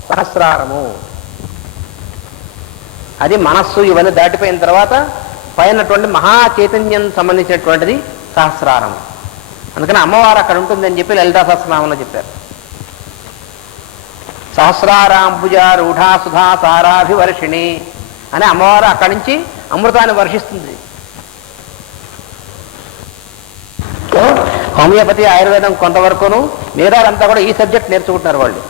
సహస్రారము. అది మనస్సు ఇవన్నీ దాటిపోయిన తర్వాత పైనటువంటి మహా చైతన్యం సంబంధించినటువంటిది సహస్రారము. అందుకని అమ్మవారు అక్కడ ఉంటుందని చెప్పి లలితా సహస్రనామంలో చెప్పారు. సహస్రారాంబుజ రూఢా సుధా సారాభివర్షిణి అని అమ్మవారు అక్కడి నుంచి అమృతాన్ని వర్షిస్తుంది. హోమియోపతి ఆయుర్వేదం కొంతవరకును, మిగతాదంతా కూడా ఈ సబ్జెక్ట్ నేర్చుకుంటున్నారు వాళ్ళు.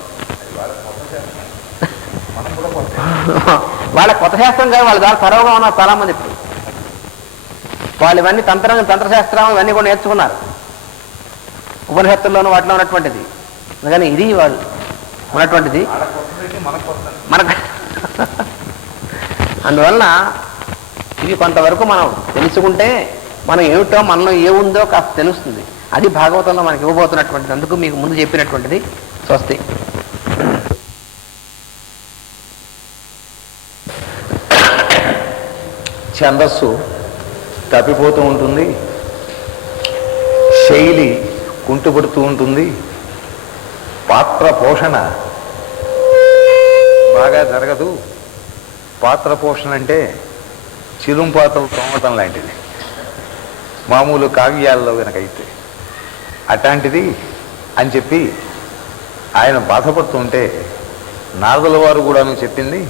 వాళ్ళ కొత్త శాస్త్రం కాదు, వాళ్ళ దాని సర్వగా ఉన్నారు చాలామంది. ఇప్పుడు వాళ్ళు ఇవన్నీ తంత్రశాస్త్రం ఇవన్నీ కూడా నేర్చుకున్నారు, ఉపనిషత్తుల్లోనూ వాటిలో ఉన్నటువంటిది. అందుకని ఇది వాళ్ళు ఉన్నటువంటిది మనకు. అందువలన ఇవి కొంతవరకు మనం తెలుసుకుంటే మనం ఏమిటో మనలో ఏముందో కాస్త తెలుస్తుంది. అది భాగవతంలో మనకి ఇవ్వబోతున్నటువంటిది. అందుకు మీకు ముందు చెప్పినటువంటిది. స్వస్తి. ఛందస్సు తప్పిపోతూ ఉంటుంది, శైలి కుంటుపడుతూ ఉంటుంది, పాత్ర పోషణ బాగా జరగదు. పాత్ర పోషణ అంటే చిలుంపాతలు తోమటం లాంటిది మామూలు కావ్యాల్లో వెనకైతే. అట్లాంటిది అని చెప్పి ఆయన బాధపడుతుంటే నారదుల వారు కూడాను చెప్పింది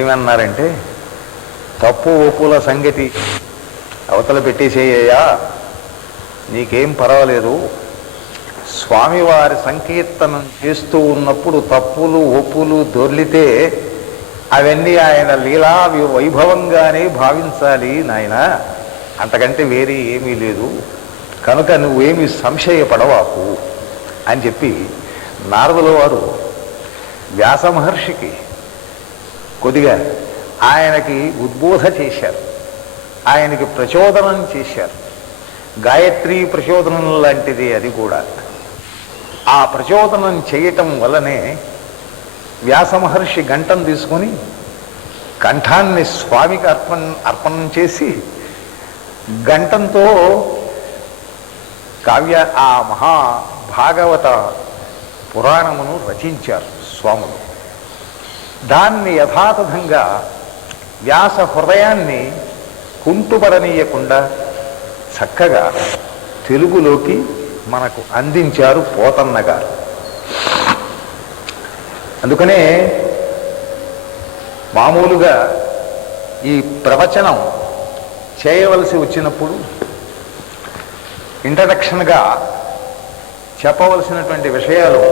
ఏమన్నారంటే, తప్పు ఒప్పుల సంగతి అవతల పెట్టేసేయ్యా, నీకేం పర్వాలేదు. స్వామివారి సంకీర్తనం చేస్తూ ఉన్నప్పుడు తప్పులు ఒప్పులు దొర్లితే అవన్నీ ఆయన లీలా వైభవంగానే భావించాలి నాయన, అంతకంటే వేరే ఏమీ లేదు. కనుక నువ్వేమీ సంశయపడవాకు అని చెప్పి నారదుల వారు వ్యాస మహర్షికి కొద్దిగా ఆయనకి ఉద్బోధ చేశారు, ఆయనకి ప్రచోదనం చేశారు. గాయత్రీ ప్రచోదనం లాంటిది అది కూడా. ఆ ప్రచోదనం చేయటం వల్లనే వ్యాస మహర్షి గంటం తీసుకొని కంఠాన్ని స్వామికి అర్పణం చేసి గంటంతో ఆ మహాభాగవత పురాణమును రచించారు స్వాములు. దాన్ని యథాతథంగా వ్యాస హృదయాన్ని కుంటుపడనీయకుండా చక్కగా తెలుగులోకి మనకు అందించారు పోతన్న గారు. అందుకనే మామూలుగా ఈ ప్రవచనం చేయవలసి వచ్చినప్పుడు ఇంట్రడక్షన్గా చెప్పవలసినటువంటి విషయాలు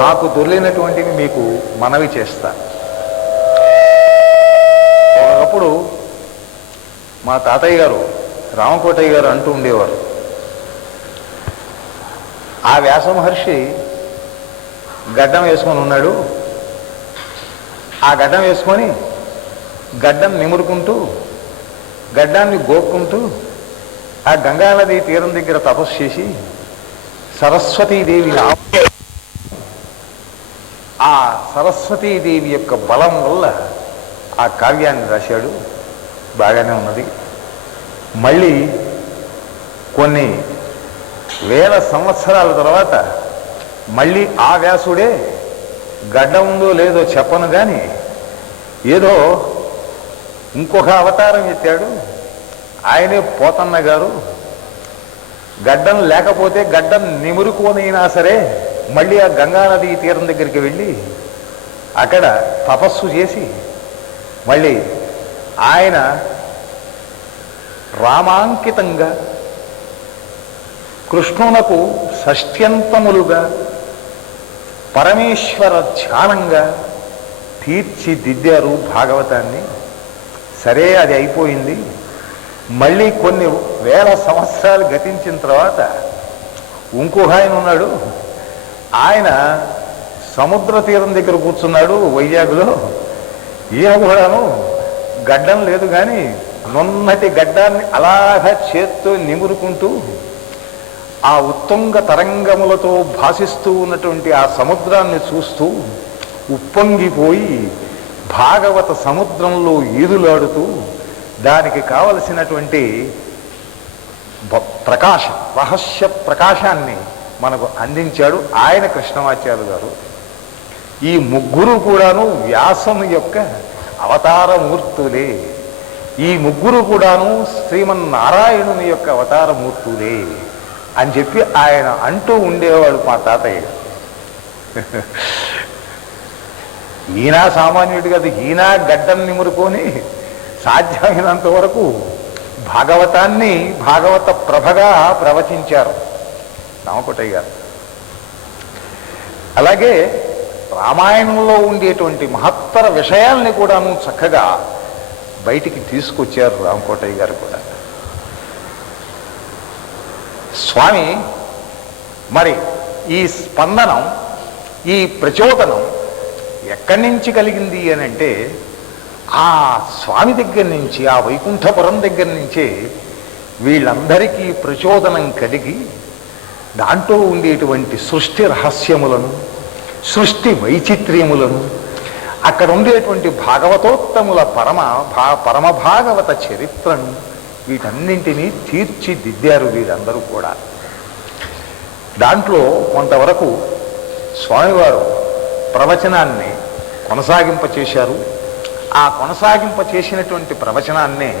నాకు దొరికినటువంటివి మీకు మనవి చేస్తా. ఒకప్పుడు మా తాతయ్య గారు రామకోటయ్య గారు అంటూ ఉండేవారు, ఆ వ్యాస మహర్షి గడ్డం వేసుకొని ఉన్నాడు, ఆ గడ్డం వేసుకొని గడ్డం నిమురుకుంటూ గడ్డాన్ని గోక్కుంటూ ఆ గంగానది తీరం దగ్గర తపస్సు చేసి సరస్వతీదేవి ఆ సరస్వతీదేవి యొక్క బలం వల్ల ఆ కావ్యాన్ని రాశాడు. బాగానే ఉన్నది. మళ్ళీ కొన్ని వేల సంవత్సరాల తర్వాత మళ్ళీ ఆ వ్యాసుడే గడ్డ ఉందో లేదో చెప్పను కానీ ఏదో ఇంకొక అవతారం ఎత్తాడు. ఆయనే పోతన్న గారు గడ్డం లేకపోతే గడ్డం నిమురుకోనైనా సరే మళ్ళీ ఆ గంగానది తీరం దగ్గరికి వెళ్ళి అక్కడ తపస్సు చేసి మళ్ళీ ఆయన రామాంకితంగా కృష్ణునకు షష్ట్యంతములుగా పరమేశ్వర ధ్యానంగా తీర్చిదిద్దారు భాగవతాన్ని. సరే, అది అయిపోయింది. మళ్ళీ కొన్ని వేల సంవత్సరాలు గతించిన తర్వాత ఇంకొక ఆయన ఉన్నాడు. ఆయన సముద్ర తీరం దగ్గర కూర్చున్నాడు వైజాగ్లో. ఈయన కూడాను గడ్డం లేదు కానీ నున్నటి గడ్డాన్ని అలాగా చేత్తో నిమురుకుంటూ ఆ ఉత్తుంగ తరంగములతో భాసిస్తూ ఉన్నటువంటి ఆ సముద్రాన్ని చూస్తూ ఉప్పొంగిపోయి భాగవత సముద్రంలో ఈదులాడుతూ దానికి కావలసినటువంటి రహస్య ప్రకాశాన్ని మనకు అందించాడు ఆయన కృష్ణమాచార్యులు గారు. ఈ ముగ్గురు కూడాను వ్యాసము యొక్క అవతారమూర్తులే. ఈ ముగ్గురు కూడాను శ్రీమన్నారాయణుని యొక్క అవతారమూర్తులే అని చెప్పి ఆయన అంటూ ఉండేవాడు మా తాతయ్య. ఈయన సామాన్యుడు కదా, ఈయన గడ్డం నిమురుకొని సాధ్యమైనంత వరకు భాగవతాన్ని భాగవత ప్రభగా ప్రవచించారు రామకోటయ్య గారు. అలాగే రామాయణంలో ఉండేటువంటి మహత్తర విషయాల్ని కూడాను చక్కగా బయటికి తీసుకొచ్చారు రామకోటయ్య గారు కూడా. స్వామి మరి ఈ స్పందనం, ఈ ప్రచోదనం ఎక్కడి నుంచి కలిగింది అని అంటే ఆ స్వామి దగ్గర నుంచి, ఆ వైకుంఠపురం దగ్గర నుంచే వీళ్ళందరికీ ప్రచోదనం కలిగి దాంట్లో ఉండేటువంటి సృష్టి రహస్యములను, సృష్టి వైచిత్ర్యములను, అక్కడ ఉండేటువంటి భాగవతోత్తముల పరమ భాగవత చరిత్రను వీటన్నింటినీ తీర్చిదిద్దారు వీరందరూ కూడా. దాంట్లో కొంతవరకు స్వామివారు ప్రవచనాన్ని కొనసాగింపచేశారు. ఆ కొనసాగింపచేసినటువంటి ప్రవచనాన్నే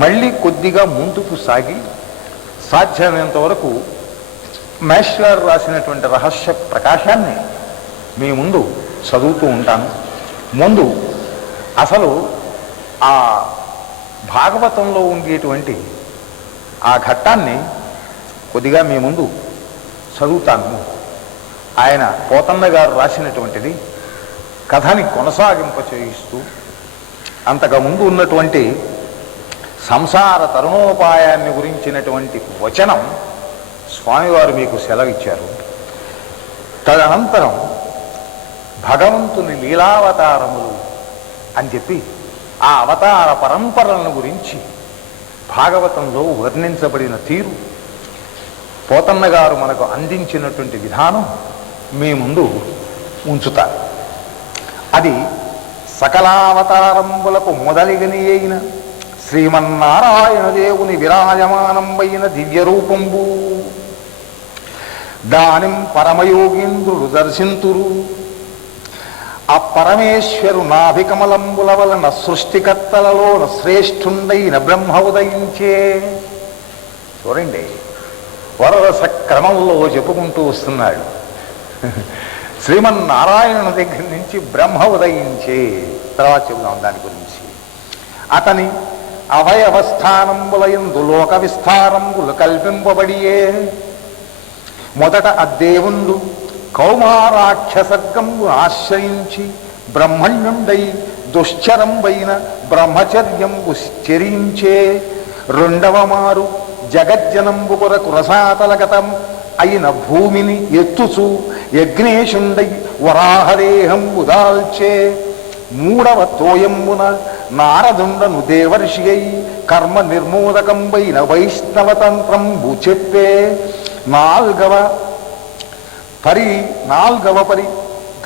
మళ్ళీ కొద్దిగా ముందుకు సాగి సాధ్యమైనంత వరకు మహేష్ గారు రాసినటువంటి రహస్య ప్రకాశాన్ని మీ ముందు చదువుతూ ఉంటాను. ముందు అసలు ఆ భాగవతంలో ఉండేటువంటి ఆ ఘట్టాన్ని కొద్దిగా మీ ముందు చదువుతాను. ఆయన పోతన్న గారు రాసినటువంటిది కథని కొనసాగింప చేయిస్తూ అంతకుముందు ఉన్నటువంటి సంసార తరుణోపాయాన్ని గురించినటువంటి వచనం స్వామివారు మీకు సెలవిచ్చారు. తదనంతరం భగవంతుని లీలావతారములు అని చెప్పి ఆ అవతార పరంపరలను గురించి భాగవతంలో వర్ణించబడిన తీరు, పోతన్న గారు మనకు అందించినటువంటి విధానం మీ ముందు ఉంచుతారు. అది సకలావతారంబులకు మొదలిగని అయిన శ్రీమన్నారాయణ దేవుని విరాజమానంబైన దివ్యరూపంబు. దానిం పరమయోగీంద్రుడు దర్శింతురు. ఆ పరమేశ్వరు నాభికమలంబుల వలన సృష్టికర్తలలోన శ్రేష్ఠుండైన బ్రహ్మ ఉదయించే. చూడండి, వరరస క్రమంలో చెప్పుకుంటూ వస్తున్నాడు. శ్రీమన్నారాయణుని దగ్గర నుంచి బ్రహ్మ ఉదయించే. తర్వాత చెబుదాం దాని గురించి. అతని అవయవస్థానంబులయందు లోక విస్తారంబులు కల్పింపబడియే. మొదట అద్దేవుండు కౌమారాక్షసర్గంబు ఆశ్రయించి బ్రహ్మణ్యుండై దుశ్చరంబైన బ్రహ్మచర్యంబు చరించే. రెండవ మారు జగజ్జనంబు కొరకు రసాతలగతం అయిన భూమిని ఎత్తుచు యజ్ఞేశుండై వరాహదేహంబు దాల్చే. మూడవ తోయంబున నారదుండను దేవర్షి అయి కర్మ నిర్మోదకంబైన వైష్ణవతంత్రంబు చెప్పే. నాల్గవ పరి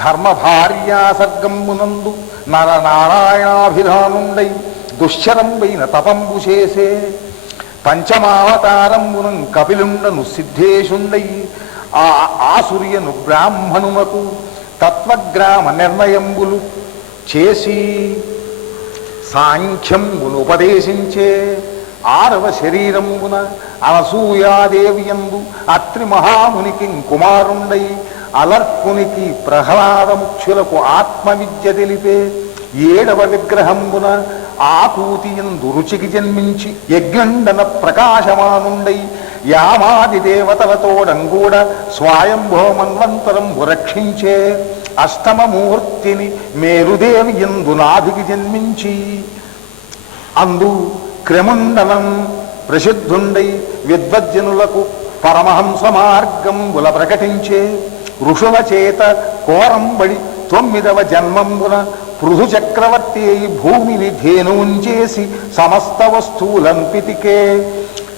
ధర్మ భార్యాసర్గంబునందు నరనారాయణాభిరానుండై దుశ్చరంబైన తపంబు చేసే. పంచమావతారంబునం కపిలుండను సిద్ధేశుండై ఆ ఆసుర్యను బ్రాహ్మణునకు తత్వగ్రామ నిర్ణయంబులు చేసి సాంఖ్యంబును ఉపదేశించే. ఆరవ శరీరంబున అనసూయాదేవియందు అత్రి మహామునికి కుమారుండై అలర్కునికి ప్రహ్లాదముఖ్యులకు ఆత్మవిద్య తెలిపే. ఏడవ విగ్రహంబున ఆకూతియందు రుచికి జన్మించి యజ్ఞండన ప్రకాశమానుండై యామాది దేవతలతోడంగూడ స్వయంభో మన్వంతరంబు రక్షించే. అష్టమమూర్తిని మేరుదేవి యందు నాభికి జన్మించి అందు క్రమండలం ప్రసిద్ధుండై విద్వజ్జనులకు పరమహంస మార్గంబుల ప్రకటించే. ఋషుల చేత కోరంబడి 9వ జన్మంబున పృథు చక్రవర్తి అయి భూమిని ధేనుంచేసి సమస్త వస్తువులంపితికే.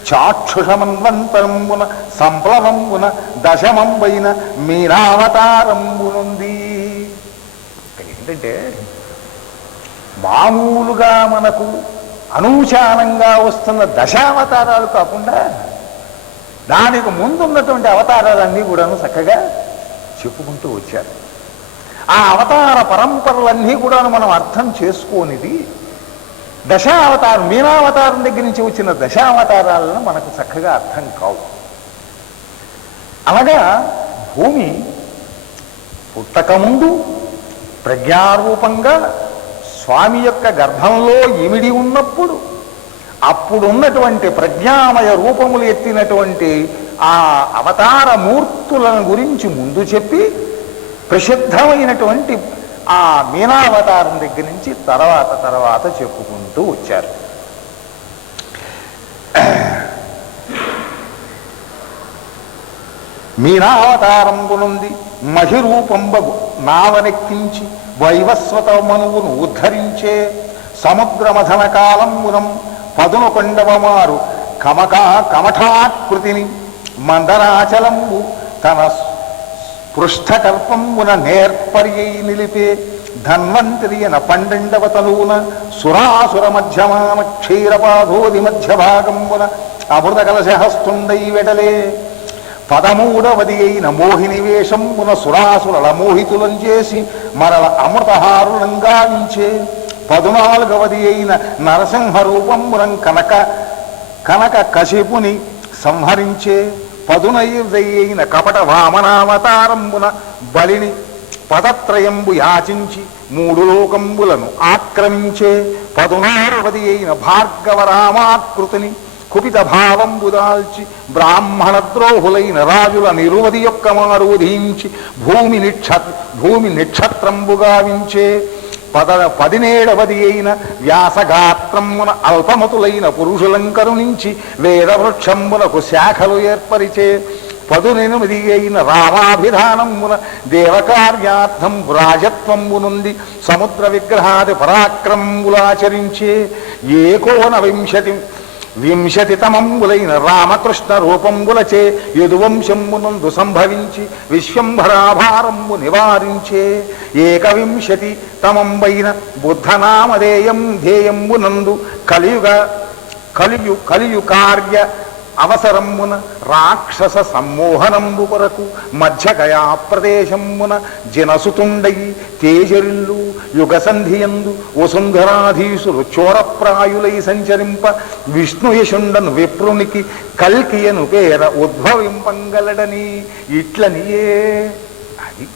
చాక్షుషమన్వంతరంబున సంప్లవంబున దశమంబైన మీనావతారంబునుంది. ఏంటంటే మామూలుగా మనకు అనూచానంగా వస్తున్న దశావతారాలు కాకుండా దానికి ముందున్నటువంటి అవతారాలన్నీ కూడాను చక్కగా చెప్పుకుంటూ వచ్చారు. ఆ అవతార పరంపరలన్నీ కూడా మనం అర్థం చేసుకోనిది దశావతారం, మీనావతారం దగ్గర నుంచి వచ్చిన దశావతారాలను మనకు చక్కగా అర్థం కావు. అనగా భూమి పుట్టకముందు ప్రజ్ఞారూపంగా స్వామి యొక్క గర్భంలో ఇమిడి ఉన్నప్పుడు అప్పుడున్నటువంటి ప్రజ్ఞామయ రూపములు ఎత్తినటువంటి ఆ అవతార మూర్తులను గురించి ముందు చెప్పి ప్రసిద్ధమైనటువంటి ఆ మీనావతారం దగ్గర నుంచి తర్వాత చెప్పుకుంటూ వచ్చారు. మీనావతారంబునుంది మహిరూపంబగు నావనెక్కించి వైవస్వత మనువును ఉద్ధరించే సముద్రమథన కాలంబునం పదునకొండవమారు కమఠాకృతిని మందరాచలంబు తన పృష్ఠకల్పంబున నేర్పర్యై నిలిపే ధన్వంతరియన పండవ తనువున సురాసుర మధ్యమాన క్షీరపాధోది మధ్య భాగంబున అమృత కలశహస్తుండై వెడలే 13వది అయిన మోహిని వేషంబున సురాసురల మోహితులం చేసి మరల అమృతహారులంగా వించే 14వది అయిన నరసింహ రూపంబునం కనక కశిపుని సంహరించే 15 అయిన కపట వామనావతారంబున బలిని పదత్రయంబు యాచించి 3 లోకంబులను ఆక్రమించే 16వది అయిన భార్గవరామాకృతిని కుపిత భావంబు దాల్చి బ్రాహ్మణ ద్రోహులైన రాజుల నిరువది యొక్క మారుధించి భూమి నిక్షత్రంబుగా వించే 17వది అయిన వ్యాసగాత్రమున అల్పమతులైన పురుషులంకరునించి వేదవృక్షంబునకు శాఖలు ఏర్పరిచే 18 అయిన రామాభిధానమున దేవకార్యార్థం రాజత్వంబునుంది సముద్ర విగ్రహాది పరాక్రమంబులాచరించే 20 తమంబులైన రామకృష్ణ రూపంబులచే యదువంశంబునందు సంభవించి విశ్వంభరాభారంబు నివారించే 21 తమంబైన బుద్ధనామధేయం ధ్యేయంబునందు కలియు కార్య అవసరమున రాక్షస సమ్మోహనంబు కొరకు మధ్యగయా ప్రదేశమున జనసుతుండై తేజరిల్లు యుగసంధియందు వసుంధరాధీసులు చోరప్రాయులై సంచరింప విష్ణుయశుండను విప్రునికి కల్కియను పేర ఉద్భవింపంగలడని ఇట్లనియే. అది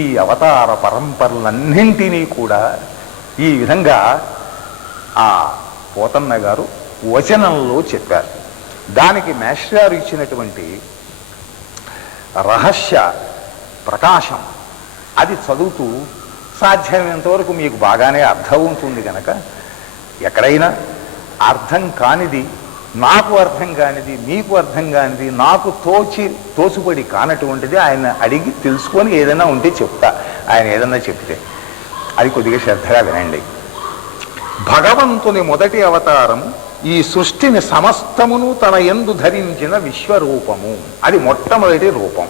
ఈ అవతార పరంపరలన్నింటినీ కూడా ఈ విధంగా ఆ పోతన్న గారు వచనంలో చెప్పారు. దానికి మాస్టర్ గారు ఇచ్చినటువంటి రహస్య ప్రకాశం అది చదువుతూ సాధ్యమైనంతవరకు మీకు బాగానే అర్థం ఉంటుంది కనుక ఎక్కడైనా అర్థం కానిది, నాకు అర్థం కానిది, మీకు అర్థం కానిది, నాకు తోచుపడి కానటువంటిది ఆయన అడిగి తెలుసుకొని ఏదైనా ఉంటే చెప్తా. ఆయన ఏదైనా చెప్తే అది కొద్దిగా శ్రద్ధగా వినండి. భగవంతుని మొదటి అవతారం ఈ సృష్టిని సమస్తమును తన యందు ధరించిన విశ్వరూపము. అది మొట్టమొదటి రూపం.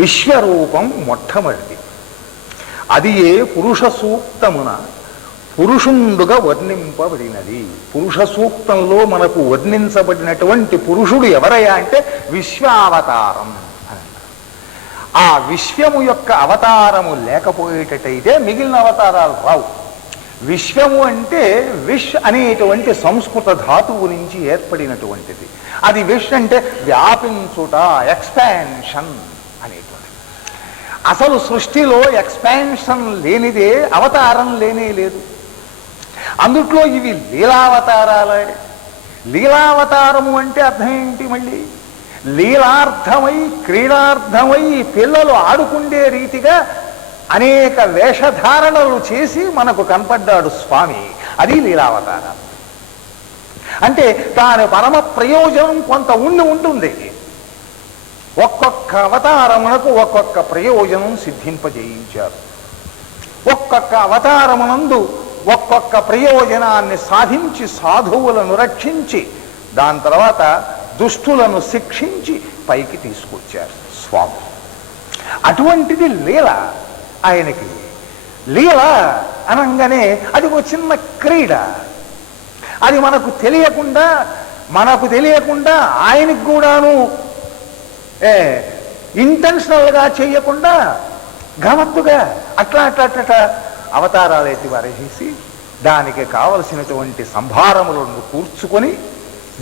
విశ్వరూపం మొట్టమొదటి. అది ఏ పురుష సూక్తమున పురుషుండుగా వర్ణింపబడినది. పురుష సూక్తంలో మనకు వర్ణించబడినటువంటి పురుషుడు ఎవరయ్యా అంటే విశ్వావతారం అని. ఆ విశ్వము యొక్క అవతారము లేకపోయేటట్టయితే మిగిలిన అవతారాలు రావు. విశ్వము అంటే విష్ అనేటువంటి సంస్కృత ధాతువు నుంచి ఏర్పడినటువంటిది. అది విష్ అంటే వ్యాపించుట, ఎక్స్పాన్షన్ అనేటువంటిది. అసలు సృష్టిలో ఎక్స్పాన్షన్ లేనిదే అవతారం లేనే లేదు. అందుట్లో ఇవి లీలావతారాలే. లీలావతారము అంటే అర్థం ఏంటి? మళ్ళీ లీలార్థమై క్రీడార్థమై పిల్లలు ఆడుకుండే రీతిగా అనేక వేషధారణలు చేసి మనకు కనపడ్డాడు స్వామి. అది లీలావతారం అంటే. దాని పరమ ప్రయోజనం కొంత ఉంటుంది. ఒక్కొక్క అవతారమునకు ఒక్కొక్క ప్రయోజనం సిద్ధింపజేయించారు. ఒక్కొక్క అవతారమునందు ఒక్కొక్క ప్రయోజనాన్ని సాధించి సాధువులను రక్షించి దాని తర్వాత దుష్టులను శిక్షించి పైకి తీసుకొచ్చారు స్వామి. అటువంటిది లీల. ఆయనకి లీల అనగానే అది ఒక చిన్న క్రీడ. అది మనకు తెలియకుండా ఆయనకు కూడాను ఇంటెన్షనల్గా చేయకుండా గమత్తుగా అట్లా అట్లా అట్లా అవతారాలు ఎత్తి పారేసేసి దానికి కావలసినటువంటి సంభారములను కూర్చుకొని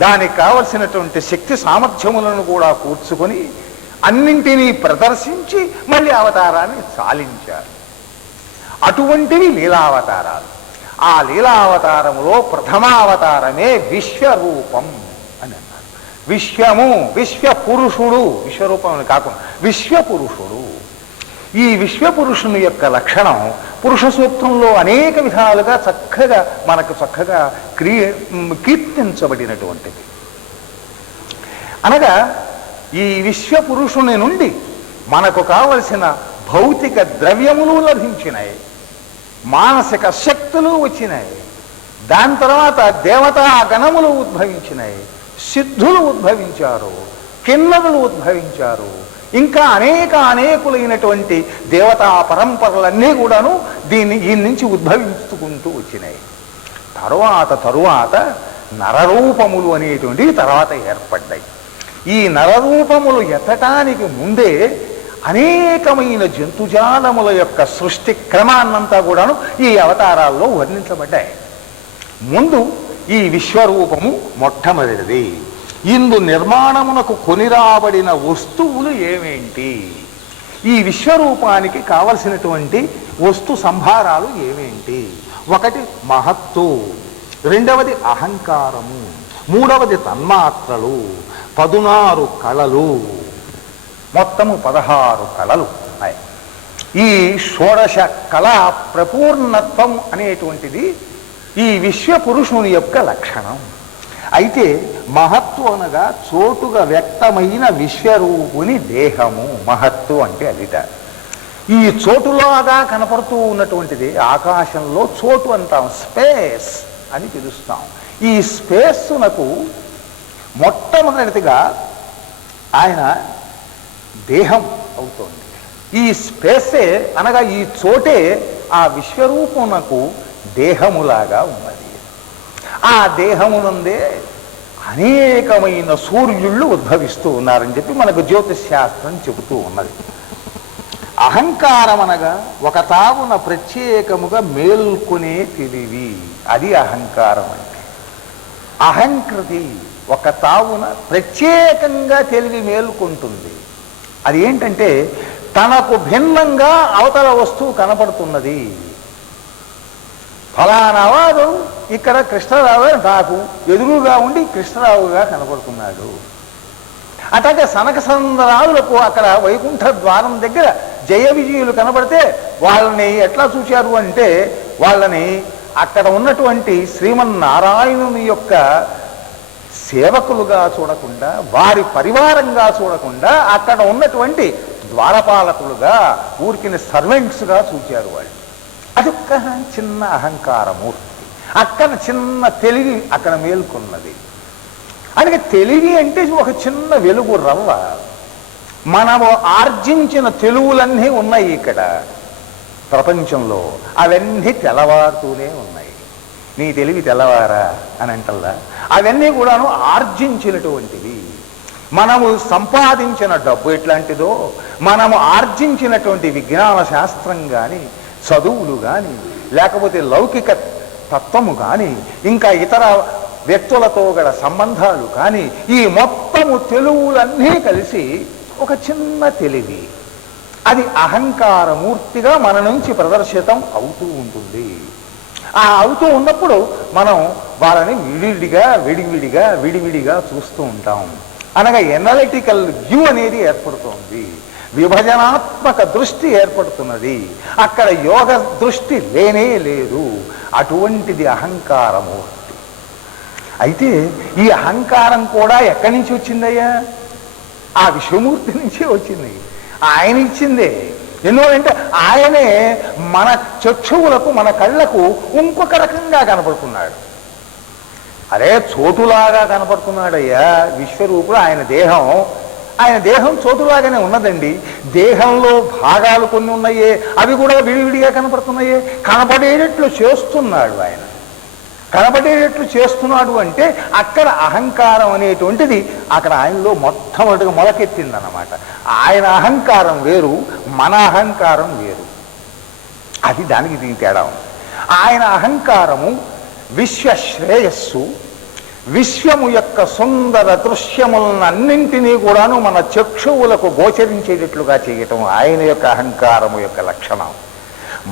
దానికి కావలసినటువంటి శక్తి సామర్థ్యములను కూడా కూర్చుకొని అన్నింటినీ ప్రదర్శించి మళ్ళీ అవతారాన్ని చాలించారు. అటువంటివి లీలావతారాలు. ఆ లీలావతారములో ప్రథమావతారమే విశ్వరూపం అని అన్నారు. విశ్వము, విశ్వపురుషుడు, విశ్వరూపం కాకుండా విశ్వపురుషుడు. ఈ విశ్వపురుషుని యొక్క లక్షణం పురుష సూక్తంలో అనేక విధాలుగా చక్కగా మనకు చక్కగా కీర్తించబడినటువంటిది. అనగా ఈ విశ్వపురుషుని నుండి మనకు కావలసిన భౌతిక ద్రవ్యములు లభించినాయి, మానసిక శక్తులు వచ్చినాయి, దాని తర్వాత దేవతా గణములు ఉద్భవించినాయి, సిద్ధులు ఉద్భవించారు, కిన్నరులు ఉద్భవించారు, ఇంకా అనేకులైనటువంటి దేవతా పరంపరలన్నీ కూడాను ఈ నుంచి ఉద్భవించుకుంటూ వచ్చినాయి. తరువాత నరరూపములు అనేటువంటివి తర్వాత ఏర్పడ్డాయి. ఈ నరరూపములు ఎత్తటానికి ముందే అనేకమైన జంతుజాలముల యొక్క సృష్టి క్రమాన్నంతా కూడాను ఈ అవతారాల్లో వర్ణించబడ్డాయి. ముందు ఈ విశ్వరూపము మొట్టమొదటిది. ఇందు నిర్మాణమునకు కొనిరాబడిన వస్తువులు ఏమేంటి? ఈ విశ్వరూపానికి కావలసినటువంటి వస్తు సంభారాలు ఏమేంటి? ఒకటి మహత్తు, రెండవది అహంకారము, మూడవది తన్మాత్రలు, 16 కళలు, మొత్తము 16 కళలు. ఈ షోడశ కళా ప్రపూర్ణత్వం అనేటువంటిది ఈ విశ్వపురుషుని యొక్క లక్షణం. అయితే మహత్తు అనగా చోటుగా వ్యక్తమైన విశ్వరూపుని దేహము. మహత్తు అంటే అదిట. ఈ చోటులాగా కనపడుతూ ఉన్నటువంటిది ఆకాశంలో చోటు అంటాం, స్పేస్ అని పిలుస్తాం. ఈ స్పేస్సునకు మొట్టమొదటిగా ఆయన దేహం అవుతోంది. ఈ స్పేసే అనగా ఈ చోటే ఆ విశ్వరూపమునకు దేహములాగా ఉన్నది. ఆ దేహమునందే అనేకమైన సూర్యుళ్ళు ఉద్భవిస్తూ ఉన్నారని చెప్పి మనకు జ్యోతిష్ శాస్త్రం చెబుతూ ఉన్నది. అహంకారం అనగా ఒక తావున ప్రత్యేకముగా మేల్కొనే తెలివి, అది అహంకారం అంటే. అహంకృతి ఒక తావున ప్రత్యేకంగా తెలివి మేల్కొంటుంది. అది ఏంటంటే తనకు భిన్నంగా అవతల వస్తువు కనపడుతున్నది. ఫలానా వాడు ఇక్కడ కృష్ణరావు నాకు ఎదురుగా ఉండి కృష్ణరావుగా కనపడుతున్నాడు. అట్లాగే సనక సందరాలకు అక్కడ వైకుంఠ ద్వారం దగ్గర జయ విజయులు కనబడితే వాళ్ళని ఎట్లా చూశారు అంటే వాళ్ళని అక్కడ ఉన్నటువంటి శ్రీమన్నారాయణుని యొక్క సేవకులుగా చూడకుండా, వారి పరివారంగా చూడకుండా అక్కడ ఉన్నటువంటి ద్వారపాలకులుగా, ఊరికిన సర్వెంట్స్గా చూశారు వాళ్ళు. అదొక్క చిన్న అహంకారమూర్తి. అక్కడ చిన్న తెలివి అక్కడ మేల్కొన్నది. అందుకే తెలివి అంటే ఒక చిన్న వెలుగు రవ్వ. మనము ఆర్జించిన తెలుగులన్నీ ఉన్నాయి ఇక్కడ ప్రపంచంలో, అవన్నీ తెల్లవారుతూనే ఉన్నాయి. నీ తెలివి తెల్లవారా అని అంటల్లా, అవన్నీ కూడాను ఆర్జించినటువంటివి. మనము సంపాదించిన డబ్బు ఎట్లాంటిదో, మనము ఆర్జించినటువంటి విజ్ఞాన శాస్త్రం కానీ, చదువులు కానీ, లేకపోతే లౌకిక తత్వము కానీ, ఇంకా ఇతర వ్యక్తులతో గల సంబంధాలు కానీ, ఈ మొత్తము తెలుగులన్నీ కలిసి ఒక చిన్న తెలివి, అది అహంకారమూర్తిగా మన నుంచి ప్రదర్శితం అవుతూ ఉంటుంది. ఆ అవుతూ ఉన్నప్పుడు మనం వాళ్ళని విడివిడిగా చూస్తూ ఉంటాం. అనగా ఎనలిటికల్ వ్యూ అనేది ఏర్పడుతోంది, విభజనాత్మక దృష్టి ఏర్పడుతున్నది. అక్కడ యోగ దృష్టి లేనే లేదు. అటువంటిది అహంకారమూర్తి. అయితే ఈ అహంకారం కూడా ఎక్కడి నుంచి వచ్చిందయ్యా? ఆ విశ్వమూర్తి నుంచే వచ్చింది. ఆయన ఇచ్చిందే. ఎందుకంటే ఆయనే మన చక్షువులకు, మన కళ్ళకు ఇంకొక రకంగా కనపడుతున్నాడు. అరే చోటులాగా కనపడుతున్నాడయ్యా విశ్వరూపుడు. ఆయన దేహం చోటులాగానే ఉన్నదండి. దేహంలో భాగాలు కొన్ని ఉన్నాయే, అవి కూడా విడివిడిగా కనపడుతున్నాయే. కనపడేటట్లు చేస్తున్నాడు ఆయన. కనబడేటట్లు చేస్తున్నాడు అంటే అక్కడ అహంకారం అనేటువంటిది అక్కడ ఆయనలో మొట్టమొదటిగా మొలకెత్తిందన్నమాట. ఆయన అహంకారం వేరు, మన అహంకారం వేరు. అది దానికి దీని తేడా ఉంది. ఆయన అహంకారము విశ్వశ్రేయస్సు, విశ్వము యొక్క సుందర దృశ్యములన్నింటినీ కూడాను మన చక్షువులకు గోచరించేటట్లుగా చేయటం ఆయన యొక్క అహంకారము యొక్క లక్షణం.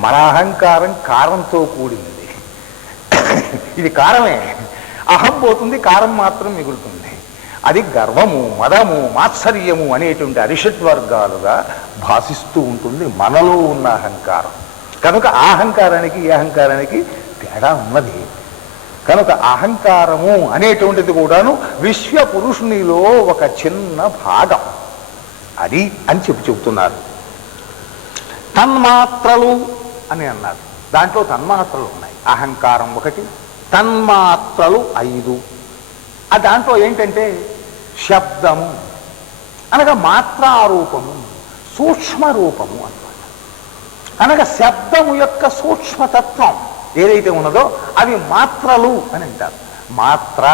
మన అహంకారం కారంతో కూడింది. ఇది కారమే. అహం పోతుంది, కారం మాత్రం మిగులుతుంది. అది గర్వము, మదము, మాత్సర్యము అనేటువంటి అరిషడ్వర్గాలుగా భాషిస్తూ ఉంటుంది మనలో ఉన్న అహంకారం. కనుక ఆ అహంకారానికి ఈ అహంకారానికి తేడా ఉన్నది. కనుక అహంకారము అనేటువంటిది కూడాను విశ్వ పురుషునిలో ఒక చిన్న భాగం అది అని చెబుతున్నారు. తన్మాత్రలు అని అన్నారు. దాంట్లో తన్మాత్రలు ఉన్నాయి. అహంకారం ఒకటి, తన్మాత్రలు 5. ఆ దాంట్లో ఏంటంటే శబ్దము అనగా మాత్రారూపము, సూక్ష్మ రూపము అన్నమాట. అనగా శబ్దము యొక్క సూక్ష్మతత్వం ఏదైతే ఉన్నదో అవి మాత్రలు అని అంటారు. మాత్ర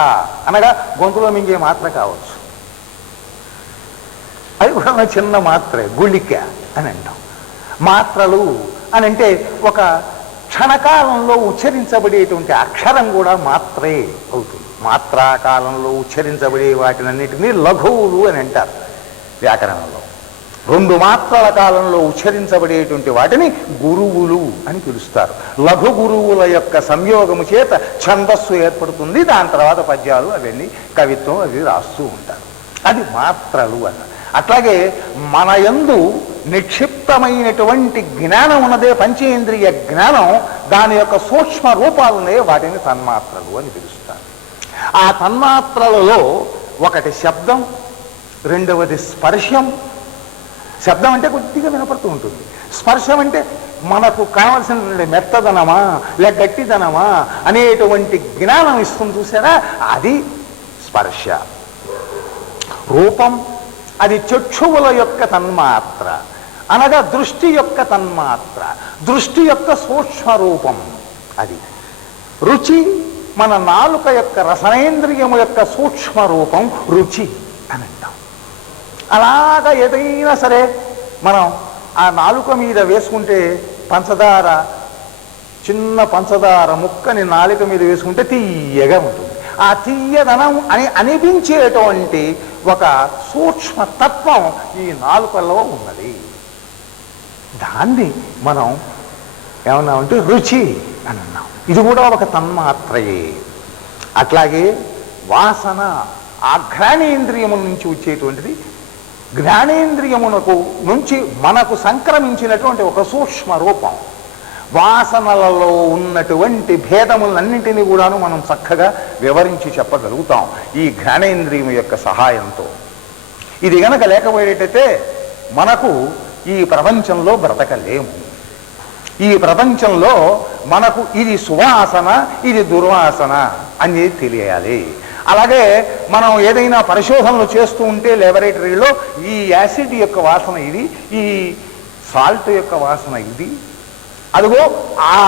అనగా గొంతులో మింగే మాత్ర కావచ్చు, అది కూడా చిన్న మాత్రే, గుళిక అని అంటాం. మాత్రలు అని అంటే ఒక క్షణకాలంలో ఉచ్చరించబడేటువంటి అక్షరం కూడా మాత్రే అవుతుంది. మాత్రాకాలంలో ఉచ్చరించబడే వాటినన్నిటినీ లఘువులు అని అంటారు వ్యాకరణంలో. 2 మాత్రల కాలంలో ఉచ్చరించబడేటువంటి వాటిని గురువులు అని పిలుస్తారు. లఘు గురువుల యొక్క సంయోగము చేత ఛందస్సు ఏర్పడుతుంది. దాని తర్వాత పద్యాలు అవన్నీ కవిత్వం అవి రాస్తూ ఉంటారు. అది మాత్రలు అన్న. అట్లాగే మన యందు నిక్షిప్తమైనటువంటి జ్ఞానం ఉన్నదే పంచేంద్రియ జ్ఞానం, దాని యొక్క సూక్ష్మ రూపాలనే వాటిని తన్మాత్రలు అని పిలుస్తారు. ఆ తన్మాత్రలలో ఒకటి శబ్దం, రెండవది స్పర్శం. శబ్దం అంటే కొద్దిగా వినపడుతూ ఉంటుంది. స్పర్శం అంటే మనకు కావలసిన మెత్తదనమా లేక గట్టిదనమా అనేటువంటి జ్ఞానం ఇస్తుంది చూసారా, అది స్పర్శ. రూపం అది చక్షువుల యొక్క తన్మాత్ర అనగా దృష్టి యొక్క తన్మాత్ర, దృష్టి యొక్క సూక్ష్మ రూపం అది. రుచి మన నాలుక యొక్క రసనేంద్రియము యొక్క సూక్ష్మ రూపం రుచి అని అంటాం. అలాగా ఏదైనా సరే మనం ఆ నాలుక మీద వేసుకుంటే పంచదార, చిన్న పంచదార ముక్కని నాలుక మీద వేసుకుంటే తీయగా ఉంటుంది. ఆ తీయదనం అని అనిపించేటువంటి ఒక సూక్ష్మతత్వం ఈ నాలుకలో ఉన్నది. దాన్ని మనం ఏమన్నామంటే రుచి అని అన్నాం. ఇది కూడా ఒక తన్మాత్రయే. అట్లాగే వాసన ఆ ఘ్రాణేంద్రియము నుంచి వచ్చేటువంటిది, జ్ఞానేంద్రియమునకు నుంచి మనకు సంక్రమించినటువంటి ఒక సూక్ష్మ రూపం. వాసనలలో ఉన్నటువంటి భేదములన్నింటినీ కూడాను మనం చక్కగా వివరించి చెప్పగలుగుతాం ఈ జ్ఞానేంద్రియము యొక్క సహాయంతో. ఇది గనక లేకపోయేటైతే మనకు ఈ ప్రపంచంలో బ్రతకలేము. ఈ ప్రపంచంలో మనకు ఇది సువాసన, ఇది దుర్వాసన అనేది తెలియాలి. అలాగే మనం ఏదైనా పరిశోధనలు చేస్తూ ఉంటే ల్యాబొరేటరీలో ఈ యాసిడ్ యొక్క వాసన ఇది, ఈ సాల్ట్ యొక్క వాసన ఇది, అదిగో ఆ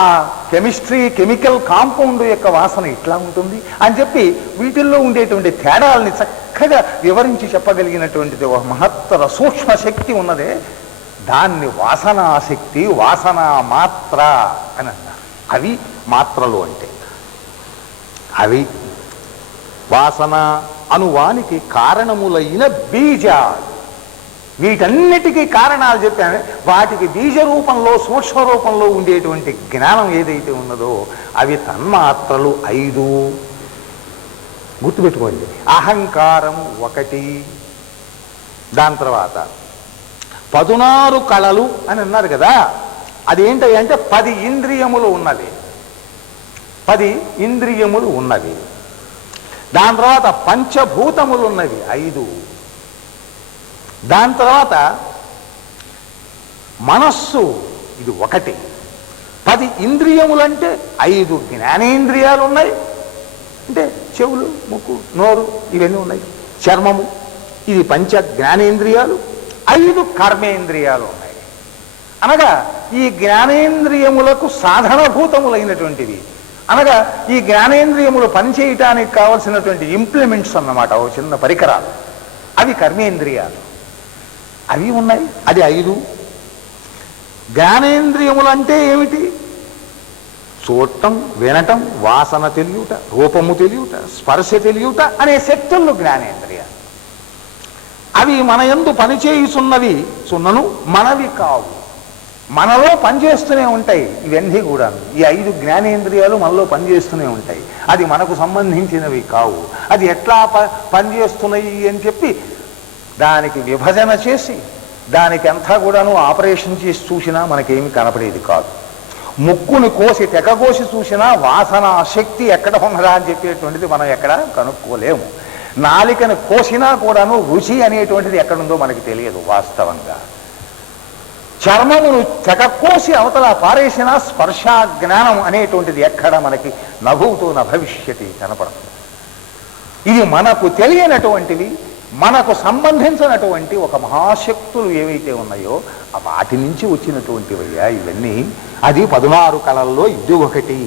కెమికల్ కాంపౌండ్ యొక్క వాసన ఇట్లా ఉంటుంది అని చెప్పి వీటిల్లో ఉండేటువంటి తేడాలని చక్కగా వివరించి చెప్పగలిగినటువంటిది ఒక మహత్తర సూక్ష్మ శక్తి ఉన్నదే, దాన్ని వాసనాశక్తి, వాసన మాత్ర అని అన్నారు. అవి మాత్రలు అంటే అవి వాసన అనువానికి కారణములైన బీజాలు. వీటన్నిటికీ కారణాలు చెప్పాను. వాటికి బీజ రూపంలో సూక్ష్మ రూపంలో ఉండేటువంటి జ్ఞానం ఏదైతే ఉన్నదో అవి తన్మాత్రలు 5. గుర్తుపెట్టుకోండి. అహంకారం 1, దాని తర్వాత 16 కళలు అని అన్నారు కదా. అదేంటి అంటే 10 ఇంద్రియములు ఉన్నవి, 10 ఇంద్రియములు ఉన్నవి. దాని తర్వాత పంచభూతములు ఉన్నవి 5. దాని తర్వాత మనస్సు ఇది 1. 10 ఇంద్రియములంటే 5 జ్ఞానేంద్రియాలు ఉన్నాయి. అంటే చెవులు, ముక్కు, నోరు ఇవన్నీ ఉన్నాయి. చర్మము ఇది పంచ జ్ఞానేంద్రియాలు. 5 కర్మేంద్రియాలు ఉన్నాయి. అనగా ఈ జ్ఞానేంద్రియములకు సాధనభూతములైనటువంటివి అనగా ఈ జ్ఞానేంద్రియములు పనిచేయటానికి కావలసినటువంటి ఇంప్లిమెంట్స్ అన్నమాట, ఒక చిన్న పరికరాలు, అవి కర్మేంద్రియాలు. అవి ఉన్నాయి, అది 5. జ్ఞానేంద్రియములు అంటే ఏమిటి? చూడటం, వినటం, వాసన తెలియుట, రూపము తెలియుట, స్పర్శ తెలియుట అనే శక్తులు జ్ఞానేంద్రియాలు. అవి మన యందు పనిచేయుచున్నవి సున్నను మనవి కావు, మనలో పనిచేస్తూనే ఉంటాయి. ఇవన్నీ కూడా ఈ 5 జ్ఞానేంద్రియాలు మనలో పనిచేస్తూనే ఉంటాయి. అది మనకు సంబంధించినవి కావు. అది ఎట్లా పనిచేస్తున్నాయి అని చెప్పి దానికి విభజన చేసి దానికి అంతా కూడాను ఆపరేషన్ చేసి చూసినా మనకేమి కనపడేది కాదు. ముక్కుని కోసి తెగకోసి చూసినా వాసన శక్తి ఎక్కడ ఉన్నదా అని చెప్పేటువంటిది మనం ఎక్కడ కనుక్కోలేము. నాలికను కోసినా కూడాను రుచి అనేటువంటిది ఎక్కడుందో మనకి తెలియదు వాస్తవంగా. చర్మమును తెగకోసి అవతల పారేసిన స్పర్శ జ్ఞానం అనేటువంటిది ఎక్కడ మనకి నభూతో నభవిష్యతి కనపడదు. ఇది మనకు తెలియనటువంటివి, మనకు సంబంధించినటువంటి ఒక మహాశక్తులు ఏవైతే ఉన్నాయో వాటి నుంచి వచ్చినటువంటివయ్యా ఇవన్నీ. అది 16 కళల్లో ఇది ఒకటి.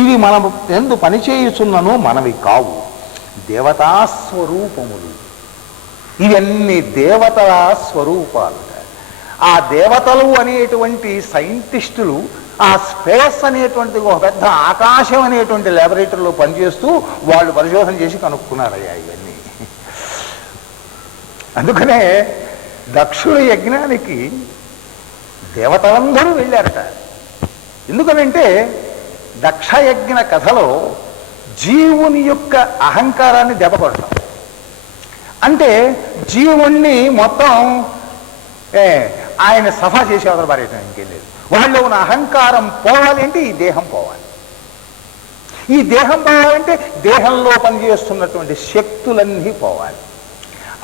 ఇవి మనం ఎందు పనిచేయుచున్నను మనవి కావు, దేవతాస్వరూపములు. ఇవన్నీ దేవతల స్వరూపాలు. ఆ దేవతలు అనేటువంటి సైంటిస్టులు ఆ స్పేస్ అనేటువంటి ఒక పెద్ద ఆకాశం అనేటువంటి ల్యాబొరేటరీలో పనిచేస్తూ వాళ్ళు పరిశోధన చేసి కనుక్కున్నారయ్యా ఇవన్నీ. అందుకనే దక్షుడి యజ్ఞానికి దేవతలందరూ వెళ్ళారట. ఎందుకనంటే దక్షయజ్ఞ కథలో జీవుని యొక్క అహంకారాన్ని దెబ్బకొడతాం. అంటే జీవుణ్ణి మొత్తం ఆయన సఫా చేసే అవతల పారేయటం ఇంకేం లేదు. వాళ్ళలో ఉన్న అహంకారం పోవాలి అంటే ఈ దేహం పోవాలి. ఈ దేహం పోవాలంటే దేహంలో పనిచేస్తున్నటువంటి శక్తులన్నీ పోవాలి.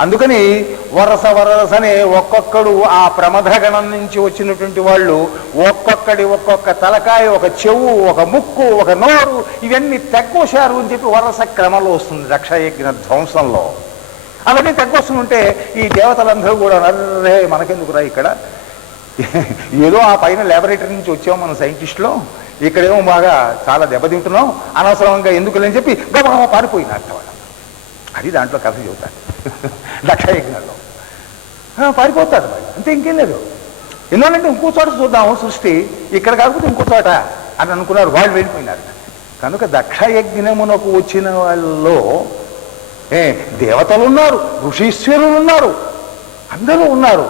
అందుకని వరసనే ఒక్కొక్కడు ఆ ప్రమథగణం నుంచి వచ్చినటువంటి వాళ్ళు ఒక్కొక్క తలకాయ, ఒక చెవు, ఒక ముక్కు, ఒక నోరు ఇవన్నీ తగ్గోశారు అని చెప్పి వరస క్రమంలో వస్తుంది దక్షయజ్ఞ ధ్వంసంలో. అవన్నీ తగ్గొస్తుంటే ఈ దేవతలందరూ కూడా అర్రే మనకెందుకురా ఇక్కడ, ఏదో ఆ పైన ల్యాబొరేటరీ నుంచి వచ్చాము మన సైంటిస్టులో, ఇక్కడేమో బాగా చాలా దెబ్బతింటున్నాం, అనవసరంగా ఎందుకులని చెప్పి గబగబ పారిపోయినట్ట వాళ్ళు. అది దాంట్లో కథ చెబుతాడు దక్షయజ్ఞంలో. పారిపోతాడు వాళ్ళు, అంతే, ఇంకేం లేదు. ఎందుకంటే ఇంకో చోట చూద్దాము సృష్టి, ఇక్కడ కాకపోతే ఇంకో చోట అని అనుకున్నారు, వాళ్ళు వెళ్ళిపోయినారు. కనుక దక్షయజ్ఞమునకు వచ్చిన వాళ్ళలో దేవతలు ఉన్నారు, ఋషీశ్వరులు ఉన్నారు, అందరూ ఉన్నారు,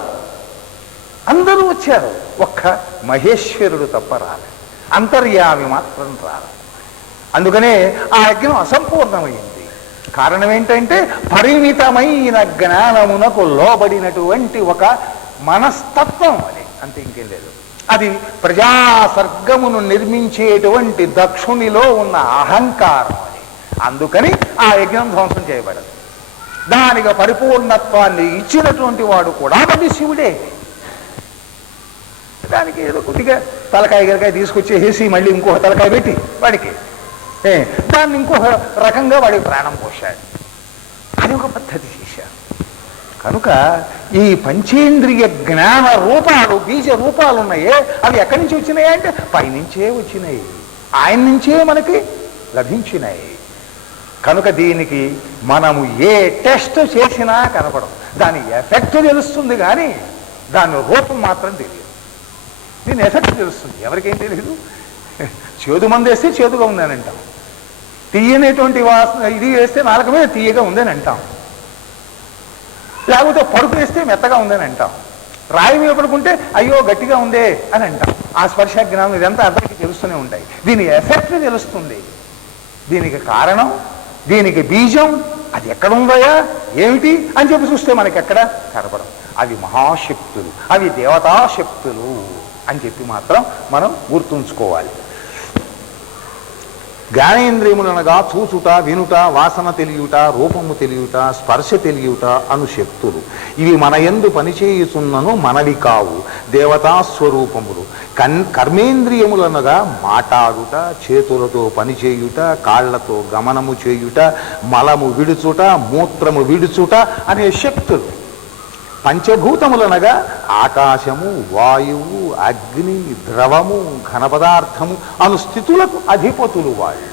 అందరూ వచ్చారు. ఒక్క మహేశ్వరుడు తప్ప రాలే, అంతర్యామి మాత్రం రాలే. అందుకనే ఆ యజ్ఞం అసంపూర్ణమైంది. కారణం ఏంటంటే పరిమితమైన జ్ఞానమునకు లోబడినటువంటి ఒక మనస్తత్వం అది, అంతే, ఇంకేం లేదు. అది ప్రజాసర్గమును నిర్మించేటువంటి దక్షునిలో ఉన్న అహంకారం అది. అందుకని ఆ యజ్ఞం ధ్వంసం చేయబడదు. దానికి పరిపూర్ణత్వాన్ని ఇచ్చినటువంటి వాడు కూడా అది శివుడే. దానికి ఏదో కొద్దిగా తలకాయ గిలకాయ తీసుకొచ్చేసి మళ్ళీ ఇంకొక తలకాయ పెట్టి వాడికి దాన్ని ఇంకొక రకంగా వాడికి ప్రాణం పోశాడు. అది ఒక పద్ధతి చేశారు. కనుక ఈ పంచేంద్రియ జ్ఞాన రూపాలు, బీజ రూపాలు ఉన్నాయే, అవి ఎక్కడి నుంచి వచ్చినాయి అంటే పైనుంచే వచ్చినాయి, ఆయన నుంచే మనకి లభించినాయి. కనుక దీనికి మనము ఏ టెస్ట్ చేసినా కనపడం, దాని ఎఫెక్ట్ తెలుస్తుంది కానీ దాని రూపం మాత్రం తెలియదు. దీని ఎఫెక్ట్ తెలుస్తుంది, ఎవరికేం తెలియదు. చేదు మందు వేస్తే చేదుగా ఉందని అంటాం, తీయనేటువంటి వాసన ఇది వేస్తే నాలుక మీద తీయగా ఉందని అంటాం, లేకపోతే పరుపు వేస్తే మెత్తగా ఉందని అంటాం, రాయి మీద పడుకుంటే అయ్యో గట్టిగా ఉందే అని అంటాం. ఆ స్పర్శ జ్ఞానం ఇదంతా అందరికీ తెలుస్తూనే ఉంటాయి. దీని ఎఫెక్ట్ తెలుస్తుంది, దీనికి కారణం, దీనికి బీజం అది ఎక్కడుందయా ఏమిటి అని చెప్పి చూస్తే మనకి ఎక్కడ కనపడం. అవి మహాశక్తులు, అవి దేవతాశక్తులు అని చెప్పి మాత్రం మనం గుర్తుంచుకోవాలి. జ్ఞానేంద్రియములనగా చూచుట, వినుట, వాసన తెలియుట, రూపము తెలియుట, స్పర్శ తెలియుట అను శక్తులు. ఇవి మన యందు పనిచేయుచున్నను మనవి కావు, దేవతాస్వరూపములు. కర్మేంద్రియములనగా మాటాడుట, చేతులతో పనిచేయుట, కాళ్లతో గమనము చేయుట, మలము విడుచుట, మూత్రము విడుచుట అనే శక్తులు. పంచభూతములనగా ఆకాశము, వాయువు, అగ్ని, ద్రవము, ఘనపదార్థము అను స్థితులకు అధిపతులు వాళ్ళు.